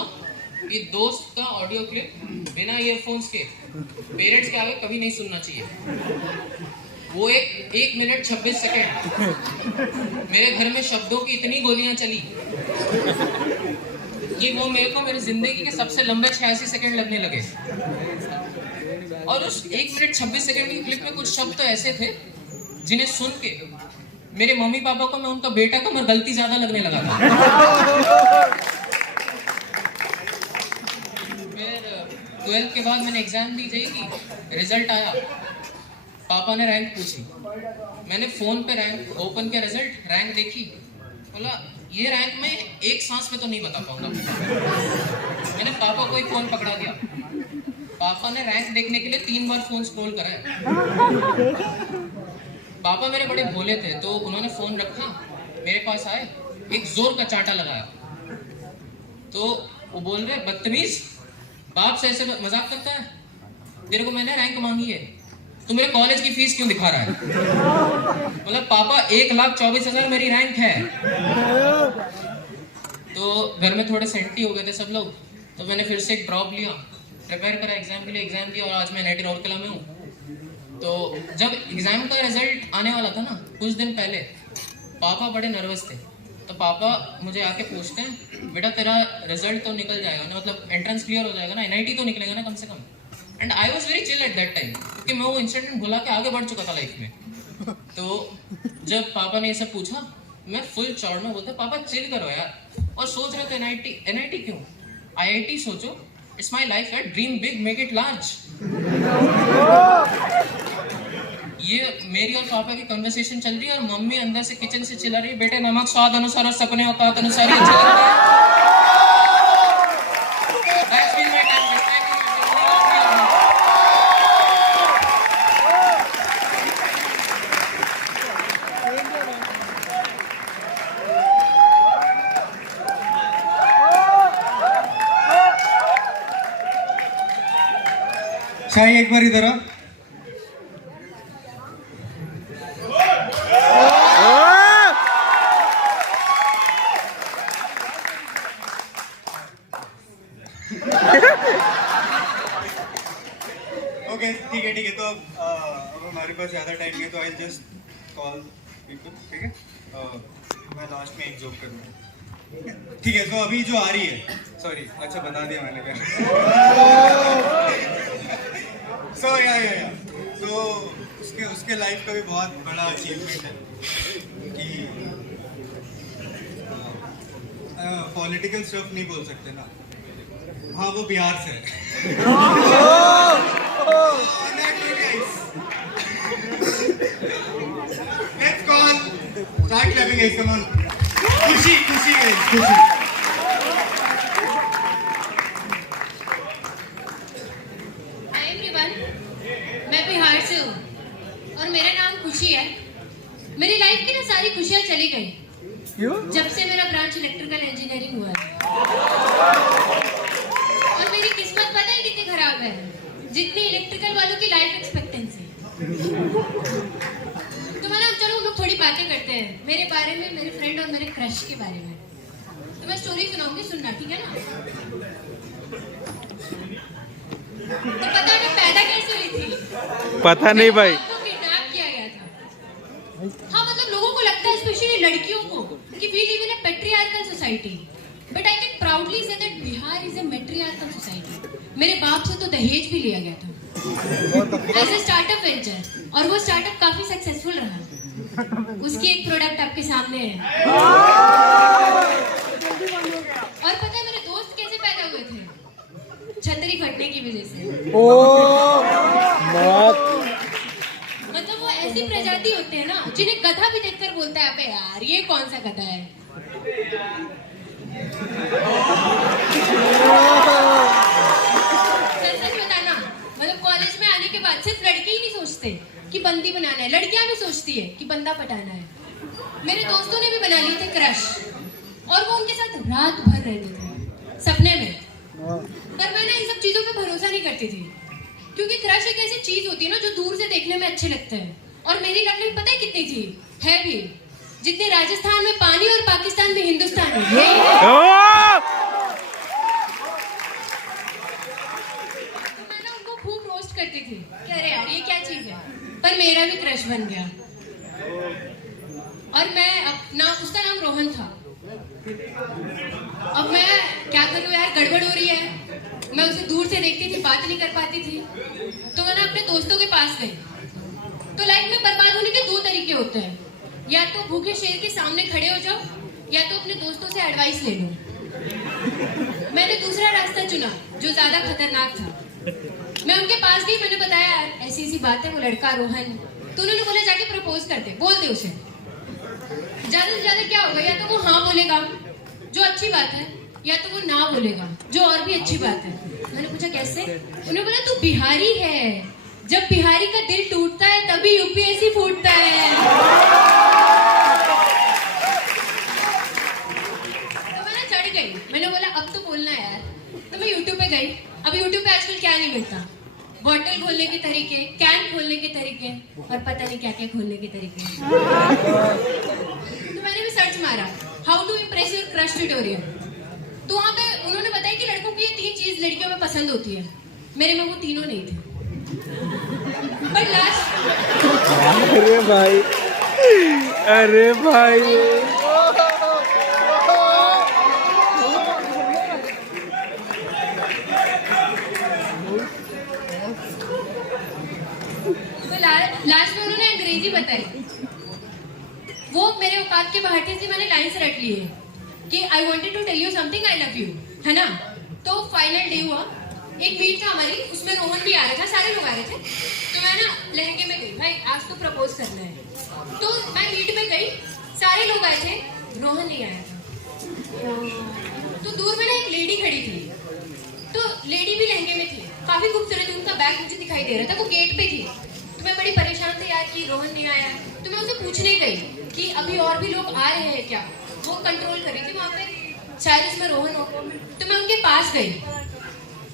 कि दोस्त का ऑडियो क्लिप बिना ईयरफोन्स के पेरेंट्स के आगे कभी नहीं सुनना चाहिए। वो 1 मिनट 26 सेकंड मेरे घर में शब्दों की इतनी गोलियां चली कि वो मेरे को मेरी जिंदगी के सबसे लंबे 86 सेकंड लगने लगे। और उस 1 मिनट 26 सेकंड की क्लिप में कुछ शब्द तो ऐसे थे जिन्हें सुन के मेरे मम्मी पापा को मैं उनका बेटा का मगर गलती ज्यादा लगने लगा था। फिर 12th के बाद मैंने एग्जाम दी जाएगी, रिजल्ट आया पापा ने रैंक पूछी, मैंने फोन पे रैंक ओपन किया, रिजल्ट रैंक देखी, बोला ये रैंक मैं एक सांस में तो नहीं बता पाऊंगा। मैंने पापा को एक फोन पकड़ा दिया, पापा ने रैंक देखने के लिए 3 बार फोन स्क्रॉल करा है। पापा मेरे बड़े भोले थे, तो उन्होंने फोन रखा, मेरे पास आए, एक जोर का चांटा लगाया। तो वो बोल रहे बदतमीज, बाप से ऐसे मजाक करता है, तेरे को मैंने रैंक मांगी है, तू मेरे कॉलेज की फीस क्यों दिखा रहा है? बोला पापा 1,24,000 मेरी रैंक है। तो घर में थोड़े सेंटी हो गए थे सब लोग, तो मैंने फिर से एक ड्रॉप लिया, प्रिपेयर करा एग्जाम के लिए, एग्जाम दिया और आज मैं NIT राउरकेला में हूँ। तो जब एग्जाम का रिजल्ट आने वाला था ना, कुछ दिन पहले पापा बड़े नर्वस थे, तो पापा मुझे आके पूछते हैं, बेटा तेरा रिजल्ट तो निकल जाएगा ना, मतलब एंट्रेंस क्लियर हो जाएगा ना, NIT तो निकलेगा ना कम से कम। And I was very chill at that time, क्योंकि मैं वो इंसिडेंट भुला के आगे बढ़ चुका था लाइफ में। तो जब पापा ने ये सब पूछा, मैं फुल चौड़ में बोलता, पापा चिल करो यार, और सोच रहे थे NIT क्यों, IIT सोचो, इट्स माई लाइफ है, dream big make it large. ये मेरी और पापा की कन्वर्सेशन चल रही है और मम्मी अंदर से किचन से चिल्ला रही है, बेटे नमक स्वाद अनुसार और सपने औकात अनुसार ही अच्छा लगता है। That's been my time. Thank you. शाही एक बार इधर आ। ओके ठीक है तो अब हमारे पास ज़्यादा टाइम नहीं है, तो आई जस्ट कॉल पीपल, ठीक है। मैं लास्ट में एक जोक करूँगा, ठीक है। तो अभी जो आ रही है, सॉरी अच्छा बता दिया मैंने सो या तो उसके लाइफ का भी बहुत बड़ा अचीवमेंट है कि पॉलिटिकल स्टफ नहीं बोल सकते ना, हाँ वो बिहार से है। Let's call, start clapping guys, come on. खुशी guys, खुशी। Hi everyone, मैं बिहार से हूँ और मेरा नाम खुशी है। मेरी लाइफ की ना सारी खुशियाँ चली गई जब से मेरा ब्रांच इलेक्ट्रिकल इंजीनियरिंग हुआ है। और मेरी किस्मत पता है कितनी खराब है, जितनी इलेक्ट्रिकल वालों की लाइफ एक्सपेक्टेंसी। तो मतलब चलो हम लोग थोड़ी बातें करते हैं मेरे बारे में, मेरे फ्रेंड और मेरे क्रश के बारे में। तो मैं स्टोरी सुनाऊंगी, सुनना ठीक है ना। तो पता नहीं पैदा कैसे हुई थी, पता नहीं भाई। किडनैप किया गया था। हाँ मतलब लोगों को लगता है स्पेशली लड़कियों को कि we live in a patriarchal society, but I can proudly say that Bihar is a matriarchal society. मेरे बाप से तो दहेज भी लिया गया था एज ए स्टार्टअप वेंचर, और वो स्टार्टअप काफी सक्सेसफुल रहा। उसकी एक प्रोडक्ट आपके सामने है। और पता है मेरे दोस्त कैसे पैदा हुए थे? छतरी फटने की वजह से। मतलब वो ऐसी प्रजाति होते हैं ना जिन्हें गधा भी देखकर बोलता है अबे यार ये कौन सा गधा है। सच बताना, मतलब कॉलेज में आने के बाद सिर्फ लड़के ही नहीं सोचते कि बंदी बनाना है, लड़कियां भी सोचती है कि बंदा पटाना है। मेरे दोस्तों ने भी बना लिए थे क्रश, और वो उनके साथ रात भर रहते थे सपने में। पर मैं ना इन सब चीजों पे भरोसा नहीं करती थी, क्योंकि क्रश एक ऐसी चीज होती है ना जो दूर से देखने में अच्छे लगते हैं। और मेरी लवली पता है कितनी थी, है भी जितने राजस्थान में पानी और पाकिस्तान में हिंदुस्तान में। तो मैं ना उनको खूब रोस्ट करती थी कि अरे यार ये क्या चीज है, पर मेरा भी क्रश बन गया। और मैं ना, उसका नाम रोहन था। अब मैं क्या करूं यार, गड़बड़ हो रही है। मैं उसे दूर से देखती थी, बात नहीं कर पाती थी। तो मैं ना अपने दोस्तों के पास गई। तो लाइफ में बर्बाद होने के 2 तरीके होते हैं, या तो भूखे शेर के सामने खड़े हो जाओ, या तो अपने दोस्तों से एडवाइस ले लो। मैंने दूसरा रास्ता चुना जो ज्यादा खतरनाक था। मैं उनके पास गई, मैंने बताया यार ऐसी ऐसी बात है, वो लड़का रोहन, तो उन्होंने बोला जाके प्रपोज कर दे, बोल दे उसे। ज्यादा से ज्यादा क्या होगा, या तो वो हाँ बोलेगा जो अच्छी बात है, या तो वो ना बोलेगा जो और भी अच्छी बात है। मैंने पूछा कैसे, उन्होंने बोला तू बिहारी है, जब बिहारी का दिल टूटता है तभी यूपीएससी फूटता है। तो मैं ना चढ़ गई, मैंने बोला अब तो बोलना है यार। तो मैं यूट्यूब पे गई। अब यूट्यूब पे आजकल क्या नहीं मिलता, बॉटल खोलने के तरीके, कैन खोलने के तरीके और पता नहीं क्या क्या खोलने के तरीके। तो मैंने भी सर्च मारा how to impress your crush tutorial. तो वहाँ पे उन्होंने बताया कि लड़कों की ये 3 चीज लड़कियों में पसंद होती है। मेरे में वो तीनों नहीं थे। बट लास्ट, अरे भाई, अरे भाई, तो लास्ट में उन्होंने अंग्रेजी बताई। वो मेरे औकात के बाहर थी, इसलिए मैंने लाइन से रट ली है कि I wanted to tell you something, I love you, है ना। तो फाइनल डे हुआ, एक मीट था हमारी, उसमें रोहन भी आ रहा था, सारे लोग आ रहे थे। तो मैं ना लहंगे में गई, भाई आज तो प्रपोज करना है। तो मैं मीट में गई, सारे लोग आए थे, रोहन नहीं आया था। तो दूर में ना एक लेडी खड़ी थी, तो लेडी भी लहंगे में थी, काफी खूबसूरत थी, उनका बैग मुझे दिखाई दे रहा था, वो गेट पे थी। तो मैं बड़ी परेशान थी यार कि रोहन नहीं आया। तो मैं उनसे पूछने गई कि अभी और भी लोग आ रहे हैं क्या। वो कंट्रोल कर रही थी वहाँ पे, शायद इसमें रोहन हो। तो मैं उनके पास गई,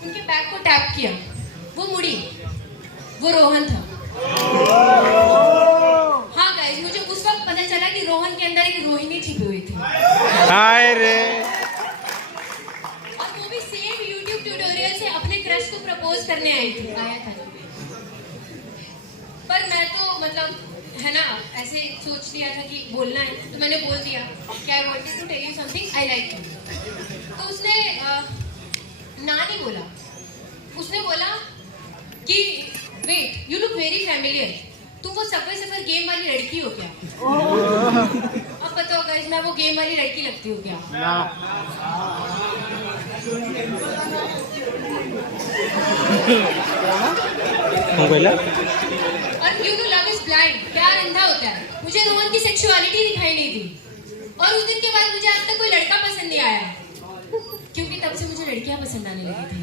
उनके बैग को टैप किया, वो मुड़ी, वो रोहन था। हाँ गाइस, मुझे उस वक्त पता चला कि रोहन के अंदर एक रोहिणी छिपी हुई थी। हाय रे, और वो भी सेम यूट्यूब ट्यूटोरियल से अपने क्रश को प्रपोज करने आई थी, आया था। पर मैं तो मतलब है ना ऐसे सोच लिया था कि बोलना है, तो मैंने बोल दिया कि I wanted to tell you something, I like you. तो उसने ना नहीं बोला, उसने बोला कि wait you look very familiar, तुम वो सबवे सफर गेम वाली लड़की हो क्या? अब बताओ गाइस, मैं वो गेम वाली लड़की लगती हूँ क्या? बोला और you know love is blind, प्यार अंधा होता है। मुझे रोहन की सेक्सुअलिटी दिखाई नहीं दी, और उस दिन के बाद मुझे आज तक कोई लड़का पसंद नहीं आया, क्योंकि तब से मुझे लड़कियां पसंद आने लगी थी।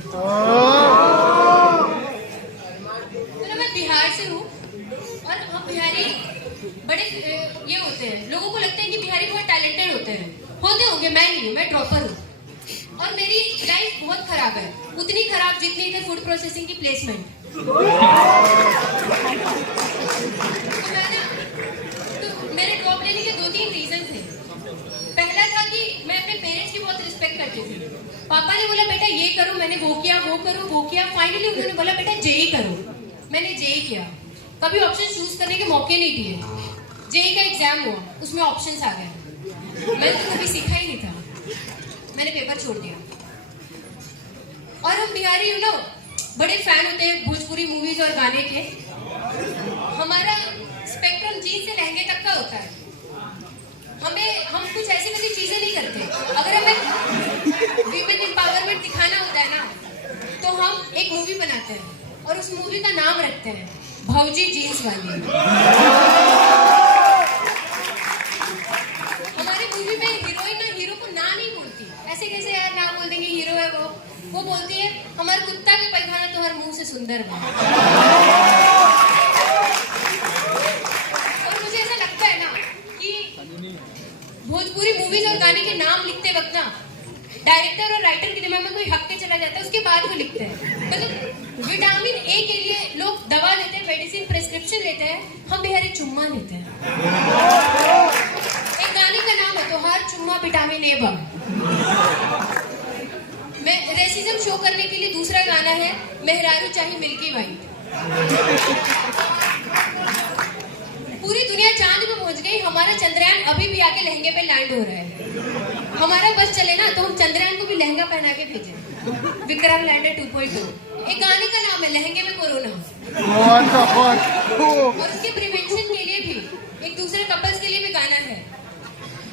तो मैं बिहार से हूँ, और हम बिहारी बड़े ये होते हैं, लोगों को लगता है कि बिहारी बहुत टैलेंटेड होते होंगे, मैं नहीं हूँ, मैं ड्रॉपर हूँ। और मेरी लाइफ बहुत खराब है, उतनी खराब जितनी थी फूड प्रोसेसिंग की प्लेसमेंट। तो मेरे ड्रॉप लेने के 2-3 रीजन थे। पहला था कि मैं अपने पेरेंट्स की बहुत रिस्पेक्ट करती थी। पापा ने बोला बेटा ये करो, मैंने वो किया, वो करो, वो किया। फाइनली उन्होंने बोला बेटा जेई करो, मैंने जेई किया। कभी ऑप्शन चूज करने के मौके नहीं दिए। जेई का एग्जाम हुआ, उसमें ऑप्शंस आ गए, मैंने तो कभी सीखा ही नहीं था, मैंने पेपर छोड़ दिया। और हम बिहारी यू नो बड़े फैन होते हैं भोजपुरी मूवीज और गाने के। हमारा स्पेक्ट्रम जीन्स से लहंगे तक का होता है। हम कुछ ऐसी वैसी चीजें नहीं करते। अगर हमें वीमेन एम्पावरमेंट दिखाना होता है ना, तो हम एक मूवी बनाते हैं और उस मूवी का नाम रखते हैं भौजी जीन्स वाली। हमारी मूवी में हीरोइन ना हीरो को ना नहीं बोलती, ऐसे कैसे यार ना बोल देंगे, हीरो है वो बोलती है हमारे कुत्ता के पैखाना तो हर मुंह से सुंदर है। और मुझे ऐसा लगता है ना कि भोजपुरी मूवीज और गाने के नाम लिखते वक्त ना डायरेक्टर और राइटर के दिमाग में कोई हक के चला जाता है, उसके बाद वो लिखते हैं। मतलब विटामिन ए के लिए लोग दवा लेते हैं, मेडिसिन प्रेस्क्रिप्शन लेते हैं, हम बिहारी चुम्मा लेते हैं। एक गाने का नाम है तो हर चुम्मा विटामिन ए बम। मैं रेसिज्म शो करने के लिए दूसरा गाना है मेहरारू चाहे मिल्की वाइट। पूरी दुनिया चांद पे पहुंच गई, हमारा चंद्रयान अभी भी आके लहंगे पे लैंड हो रहा है। हमारा बस चले ना तो हम चंद्रयान को भी लहंगा पहना के भेजें। विक्रम लैंडर 2.2। एक गाने का नाम है लहंगे में कोरोना। और उसके प्रिवेंशन के लिए भी एक दूसरे कपल्स के लिए भी गाना है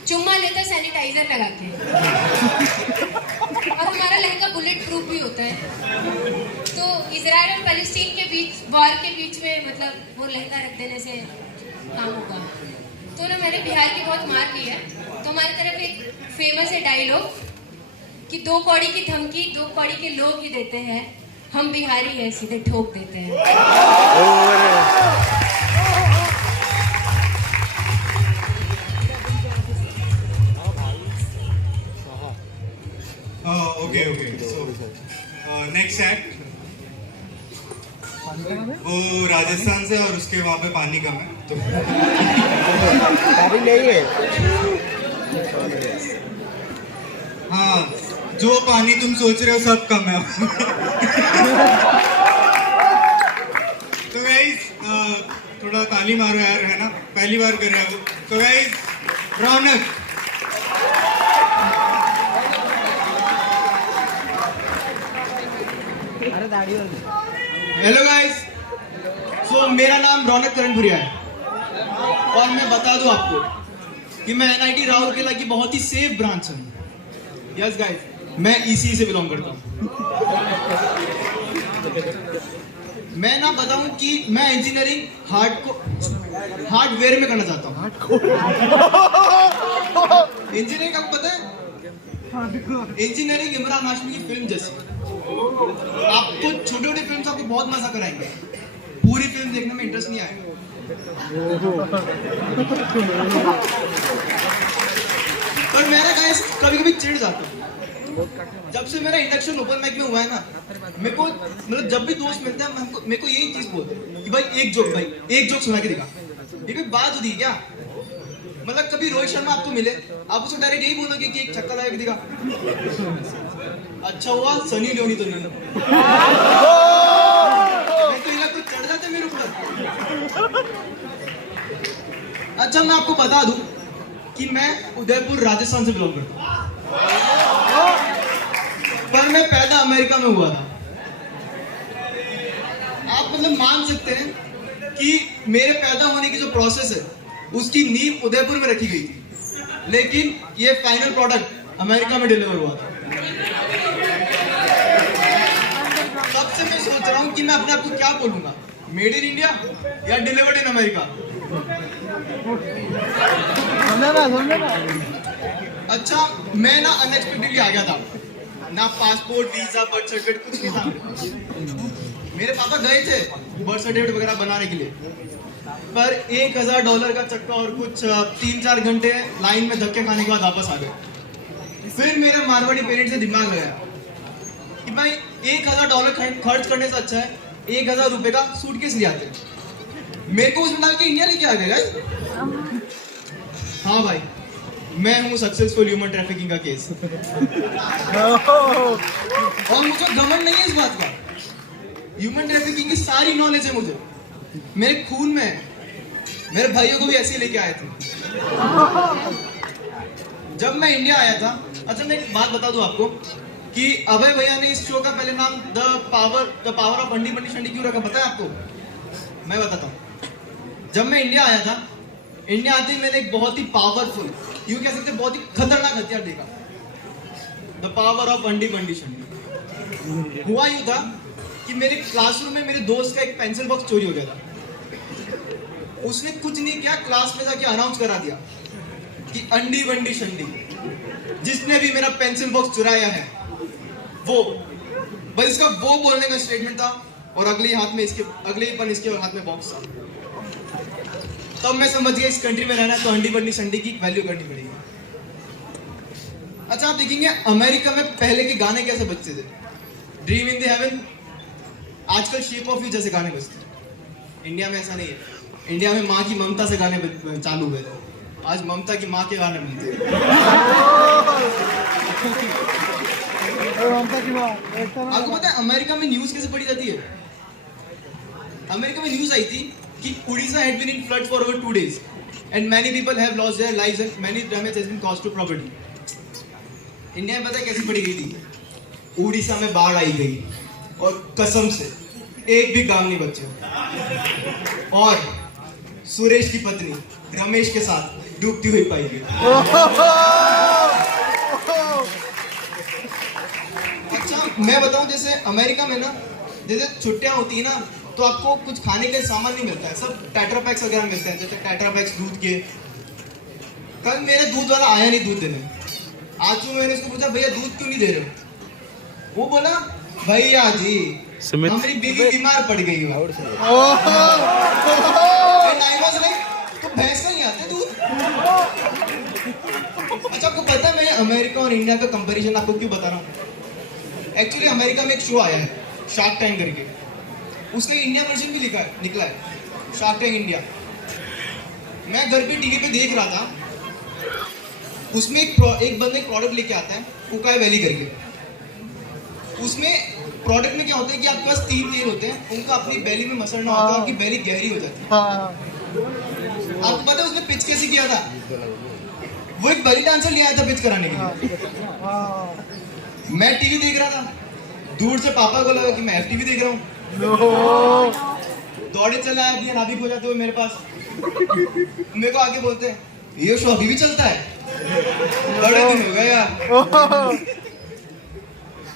चुम्मा लेता सैनिटाइजर लगा के। और हमारा लहंगा बुलेट प्रूफ भी होता है, तो इस वॉर के बीच में मतलब वो लहंगा रख देने से काम होगा। तो ना मैंने बिहार की बहुत मार ली है, तो हमारी तरफ एक फेमस है डायलॉग कि 2 कौड़ी की धमकी 2 कौड़ी के लोग ही देते हैं, हम बिहारी हैं सीधे ठोक देते हैं। Okay okay, so next act, वो राजस्थान से और उसके वहाँ पे पानी कम है तो हाँ, जो पानी तुम सोच रहे हो सब कम है। तो गाइस थोड़ा ताली मारो यार, है ना, पहली बार कर रहे हो। तो गाइस रौनक, हेलो गाइस, सो मेरा नाम रौनक करणपुरिया है और मैं बता दूं आपको कि मैं NIT राउरकेला की बहुत ही सेफ ब्रांच हूँ। यस गाइस, मैं ECE से बिलोंग करता हूँ। मैं ना बताऊं कि मैं इंजीनियरिंग हार्डवेयर में करना चाहता हूँ। इंजीनियरिंग आपको पता है, इंजीनियरिंग इमरान हाशमी की फिल्म जैसी। आपको छोटे छोटे फिल्म आपको बहुत मजा कराएंगे, पूरी फिल्म देखने में इंटरेस्ट नहीं आएगा। पर मेरा गाइस कभी कभी चिढ़ जाता हूँ। जब से मेरा इंडक्शन ओपन माइक में हुआ है ना, मेरे को मतलब जब भी दोस्त मिलते हैं मेरे को यही चीज बोलते हैं कि भाई एक जोक सुना के दिखा। ये कोई बात होती है क्या? मतलब कभी रोहित शर्मा आपको मिले, आप उसको डायरेक्ट यही बोलोगे कि एक छक्का लगा के दिखा। अच्छा हुआ सनी लियोनी तो नहीं, तो ये कुछ चढ़ जाते मेरे ऊपर। अच्छा मैं आपको बता दूं कि मैं उदयपुर राजस्थान से बिलोंग करता हूं, पर मैं पैदा अमेरिका में हुआ था। आप मतलब मान सकते हैं कि मेरे पैदा होने की जो प्रोसेस है उसकी नींव उदयपुर में रखी गई थी, लेकिन ये फाइनल प्रोडक्ट अमेरिका में डिलीवर हुआ था। तब से मैं सोच रहा हूँ कि मैं अपने आप को क्या बोलूंगा, मेड इन इंडिया या डिलीवर्ड इन अमेरिका। अच्छा मैं ना अनएक्सपेक्टेडली आ गया था, ना पासपोर्ट वीजा बर्थ सर्टिफिकेट कुछ नहीं था। मेरे पापा गए थे बर्थ सर्टिफिकेट वगैरह बनाने के लिए, पर $1000 का चक्का और कुछ 3-4 घंटे लाइन में धक्के खाने के बाद वापस आ गए। फिर मेरे मारवाड़ी पेरेंट्स ने दिमाग लगाया कि भाई $1000 खर्च करने से अच्छा है 1000 रुपए का सूटकेस ले आते हैं। मेरे को उसमें डाल के इंडिया लेके आ गए। हाँ भाई, मैं हूँ सक्सेसफुल ह्यूमन ट्रैफिकिंग का केस। और मुझे घमंड नहीं है इस बात का, ह्यूमन ट्रैफिकिंग की सारी नॉलेज है मुझे, मेरे खून में है। मेरे भाइयों को भी ऐसे ही लेके आए थे जब मैं इंडिया आया था। अच्छा मैं एक बात बता दूं आपको कि अभय भैया ने इस शो का पहले नाम द पावर ऑफ अंडी बंडी शंडी क्यों रखा पता है आपको? मैं बताता हूँ। जब मैं इंडिया आया था, इंडिया आते ही मैंने एक बहुत ही पावरफुल, यूं कह सकते बहुत ही खतरनाक हथियार देखा, द पावर ऑफ अंडी बंडी शंडी। हुआ यूं था कि मेरे क्लासरूम में मेरे दोस्त का एक पेंसिल बॉक्स चोरी हो गया था। उसने कुछ नहीं किया, क्लास में जाके अनाउंस करा दिया कि अंडी बंडी शंडी, जिसने भी मेरा पेंसिल बॉक्स चुराया है वो, बस इसका वो बोलने का स्टेटमेंट था और अगले ही पल इसके हाथ में बॉक्स था। तब मैं समझ गया इस कंट्री में रहना तो अंडी बंडी शंडी की वैल्यू करनी पड़ेगी। अच्छा आप देखेंगे अमेरिका में पहले के गाने कैसे बजते थे, ड्रीम इन द हेवन, आजकल शेप ऑफ यू जैसे गाने बजते हैं। इंडिया में ऐसा नहीं है, इंडिया में माँ की ममता से गाने चालू हुए थे, आज ममता की माँ के गाने मिलते हैं। आपको पता है अमेरिका में न्यूज कैसे पढ़ी जाती है? अमेरिका में न्यूज आई थी कि Orissa had been in flood for over 2 days and many people have lost their lives and many damage has been caused to property. India में पता है कैसे पढ़ी गई थी? उड़ीसा में बाढ़ आई गई और कसम से एक भी काम नहीं बचे और सुरेश की पत्नी रमेश के साथ डूबती हुई पाई गई। अच्छा मैं बताऊं, जैसे अमेरिका में ना जैसे छुट्टियां होती है ना तो आपको कुछ खाने के सामान नहीं मिलता है, सब टेट्रा पैक्स वगैरह मिलते हैं, जैसे टेट्रा पैक्स दूध के। कल मेरे दूध वाला आया नहीं दूध देने। आज जो मैंने उसको पूछा भैया दूध क्यों नहीं दे रहे हो, वो बोला भैया जी हमारी बीवी बीमार पड़ गई हो। तो भैंस का नहीं आते दूध। अच्छा आपको पता है मैं अमेरिका और इंडिया का कंपैरिजन आपको क्यों बता रहा हूँ? एक्चुअली अमेरिका में एक शो आया है शार्क टैंक करके, उसका इंडिया वर्जन भी निकला है शार्क टैंक इंडिया। मैं घर पे टीवी पे देख रहा था, उसमें एक बंदा एक प्रोडक्ट लेके आता है कुकाई वैली करके। उसमें प्रोडक्ट में क्या होता है कि आपके पास 3 नेल होते हैं, उनका अपनी बेली में मसलना होता है, आपकी बेली गहरी हो जाती है। आपको पता है उसने पिच कैसे किया था? वो एक बेली डांसर ले आया था पिच कराने के लिए। मैं टीवी देख रहा था, दूर से पापा को लगा कि मैं FTV देख रहा हूँ। दौड़े चला आया, दिया नाभिक हो जाते हुए मेरे पास। मेरे को आगे बोलते हैं ये शो अभी भी चलता है, बड़े दिन हो गए यार।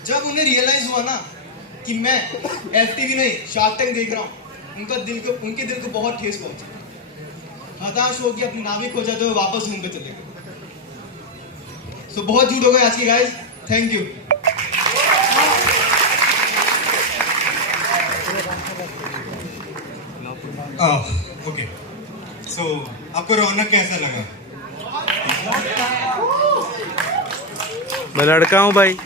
जब उन्हें रियलाइज हुआ ना कि मैं FTV नहीं शार्क टैंक देख रहा हूँ, उनके दिल को बहुत ठेस पहुंची। हताश हो गया, अपनी नाविक हो जाते हुए वापस रूम पे चले गए। सो बहुत झूठ हो गए आज की गाइस, थैंक यू। ओके, सो आपको रौनक कैसा लगा? मैं लड़का हूँ भाई।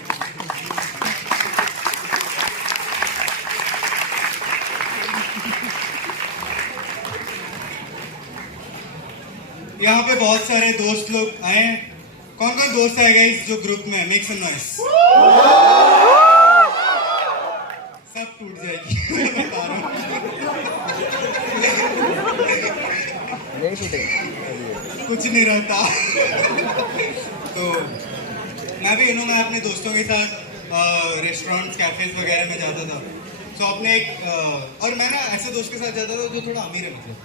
यहाँ पे बहुत सारे दोस्त लोग आए। कौन कौन दोस्त आएगा इस जो ग्रुप में? Make some noise. सब टूट जाएगी बता रहा हूँ। कुछ नहीं रहता। तो मैं भी मैं अपने दोस्तों के साथ रेस्टोरेंट्स कैफेज वगैरह में जाता था। तो अपने एक और मैं ना ऐसे दोस्त के साथ जाता था जो थोड़ा अमीर है, मतलब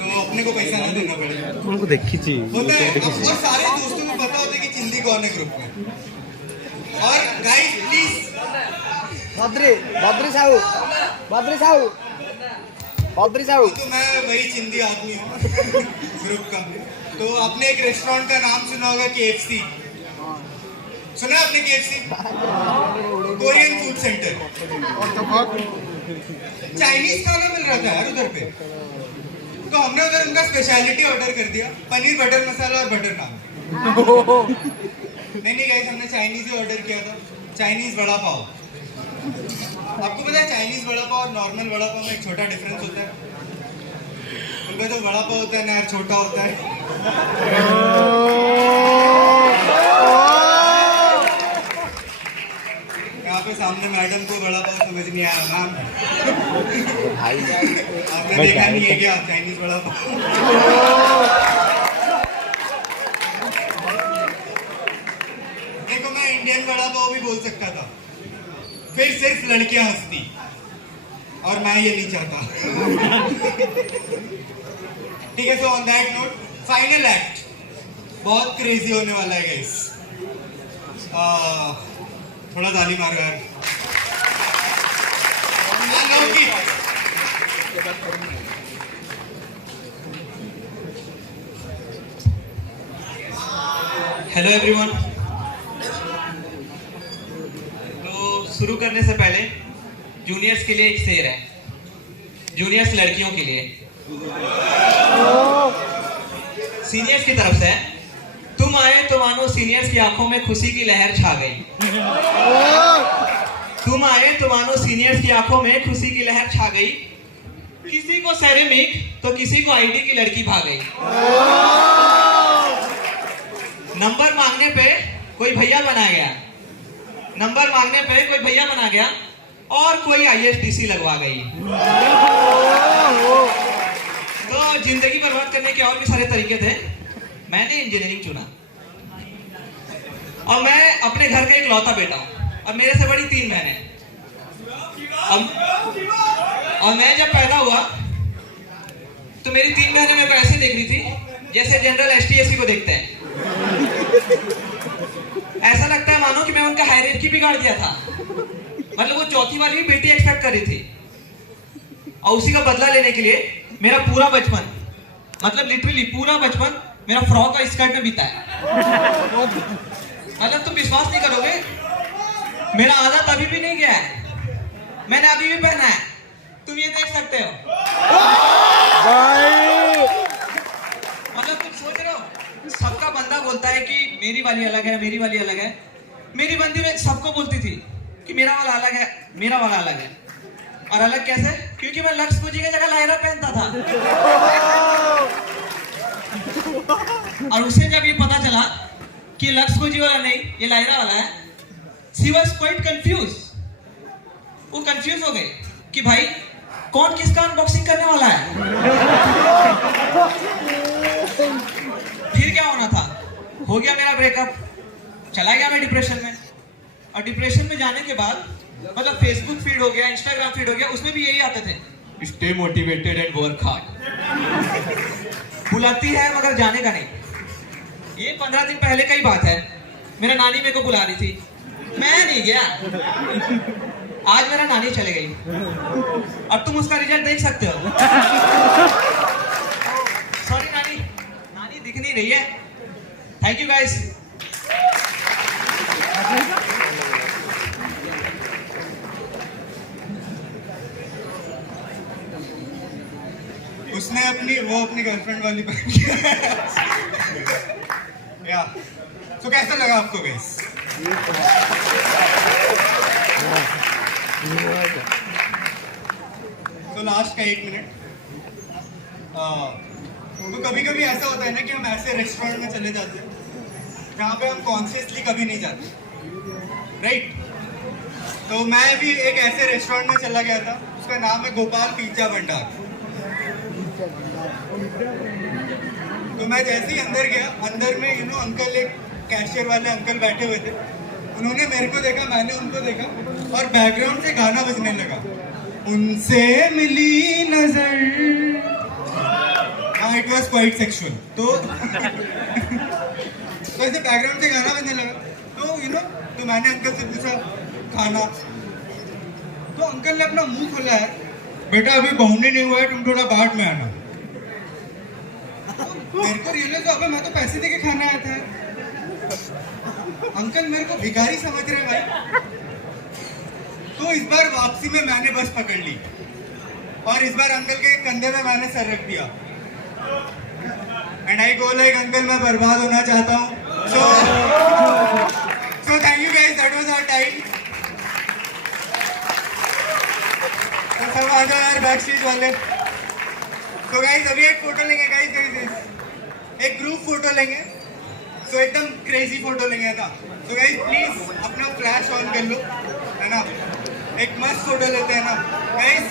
तो अपने को पैसा नहीं देना पड़ेगा। उनको देखी थी होता है। और सारे दोस्तों को पता होता है कि चिंदी कौन है ग्रुप में। और गाइस प्लीज बद्री साहू तो मैं वही चिंदी आदमी हूँ ग्रुप का। तो आपने एक रेस्टोरेंट का नाम सुना होगा KFC। सुना आपने KFC? Korean food centre. Chinese खाना मिल रहा था यार उधर पे, तो हमने उधर उनका स्पेशलिटी ऑर्डर कर दिया, पनीर बटर मसाला और बटर नान। नहीं गाइस, हमने चाइनीज ही ऑर्डर किया था, चाइनीज वड़ा पाव। आपको पता है चाइनीज वड़ा पाव और नॉर्मल वड़ा पाव में एक छोटा डिफरेंस होता है। उनका जो वड़ा पाव होता है ना यार छोटा होता है। यहाँ पे सामने मैडम को वड़ा पाव समझ नहीं आया। मैम आपने देखा नहीं है क्या चाइनीज वड़ा पाव? देखो मैं इंडियन वड़ा पाव भी बोल सकता था, फिर सिर्फ लड़कियां हंसती, और मैं ये नहीं चाहता। ठीक है, so on that note final act बहुत क्रेजी होने वाला है गाइस। थोड़ा ताली मारो यार। Hello everyone. तो शुरू करने से पहले जूनियर्स के लिए एक शेर है, जूनियर्स लड़कियों के लिए। सीनियर्स की तरफ से, तुम आए तो मानो सीनियर्स की आंखों में खुशी की लहर छा गई। तुम आए तो मानो सीनियर्स की आंखों में खुशी की लहर छा गई। किसी को सेरेमिक तो किसी को IT की लड़की भाग गई। नंबर मांगने पे कोई भैया बना गया, नंबर मांगने पे कोई भैया बना गया, और कोई ISDC लगवा गई। तो जिंदगी बर्बाद करने के और भी सारे तरीके थे, मैंने इंजीनियरिंग चुना। और मैं अपने घर का इकलौता बेटा हूँ, और मेरे से बड़ी 3 बहनें। और मैं जब पैदा हुआ तो मेरी 3 बहनें मेरे को ऐसे देख रही थी जैसे जनरल ST/SC को देखते हैं। ऐसा लगता है मानो कि मैं उनका हायरार्की बिगाड़ दिया था। मतलब वो चौथी वाली भी बेटी एक्सपेक्ट कर रही थी, और उसी का बदला लेने के लिए मेरा पूरा बचपन, मतलब लिटरली पूरा बचपन मेरा फ्रॉक और स्कर्ट में बीता है। मतलब तुम विश्वास नहीं करोगे, मेरा आदत अभी भी नहीं गया है, मैंने अभी भी पहना है, तुम ये देख सकते हो। मतलब तुम सोच रहे हो, सबका बंदा बोलता है कि मेरी वाली अलग है, मेरी वाली अलग है। मेरी बंदी में सबको बोलती थी कि मेरा वाला अलग है, मेरा वाला अलग है। और अलग कैसे? क्योंकि मैं लक्ष्य पूजी की जगह लायरा पहनता था। और उसे जब ये पता चला कि लक्ष्य पूजी वाला नहीं, ये लायरा वाला है, शी वॉज क्वाइट कंफ्यूज। वो कंफ्यूज हो गए कि भाई कौन किसका अनबॉक्सिंग करने वाला है। फिर क्या होना था, हो गया मेरा ब्रेकअप, चला गया मैं डिप्रेशन में। और डिप्रेशन में जाने के बाद मतलब फेसबुक फीड हो गया, इंस्टाग्राम फीड हो गया, उसमें भी यही आते थे, stay motivated and work hard. बुलाती है मगर जाने का नहीं। ये 15 दिन पहले का ही बात है, मेरा नानी मेरे को बुला रही थी, मैं नहीं गया। आज मेरा नानी चले गई और तुम उसका रिजल्ट देख सकते हो। सॉरी नानी, नानी दिख नहीं रही है। Thank you guys. उसने अपनी गर्लफ्रेंड वाली पहन या तो कैसा लगा आपको गाइस? तो लास्ट का 1 मिनट। तो कभी कभी ऐसा होता है ना कि हम ऐसे रेस्टोरेंट में चले जाते हैं जहाँ पे हम कॉन्शियसली कभी नहीं जाते, राइट? तो मैं भी एक ऐसे रेस्टोरेंट में चला गया था, उसका नाम है गोपाल पिज्जा भंडार। तो मैं जैसे ही अंदर गया, अंदर में अंकल, एक कैशियर वाले अंकल बैठे हुए थे। उन्होंने मेरे को देखा, मैंने उनको देखा और बैकग्राउंड से गाना बजने लगा, उनसे मिली नजर। हाँ, इट वॉज क्वाइट सेक्सुअल। तो ऐसे बैकग्राउंड से गाना बजने लगा। तो मैंने अंकल से पूछा खाना। तो अंकल ने अपना मुंह खोला है, बेटा अभी बाउंड्री नहीं हुआ है, तुम थोड़ा बाहर में आना। मेरे को रियलाइज हुआ, मैं तो पैसे देके खाना आया था। अंकल मेरे को भिखारी समझ रहे भाई। तो इस बार वापसी में मैंने बस पकड़ ली और इस बार अंकल के कंधे में मैंने सर रख दिया। And I go like, uncle मैं बर्बाद होना चाहता हूँ। So thank you guys, that was our time. तो सब आ जाओ यार बैक स्टेज वाले। तो गाइस अभी एक फोटो लेंगे गाइस, एक ग्रुप फोटो लेंगे। तो एकदम क्रेजी फोटो लेंगे ना। तो गाइस प्लीज अपना फ्लैश ऑन कर लो, है ना? एक मस्त फोटो लेते हैं ना गाइस।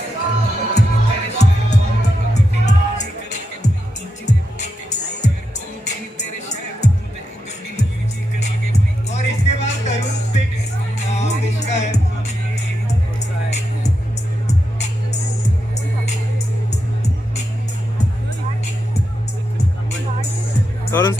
और इसके बाद तरुण पिक्स इसका है। Lawrence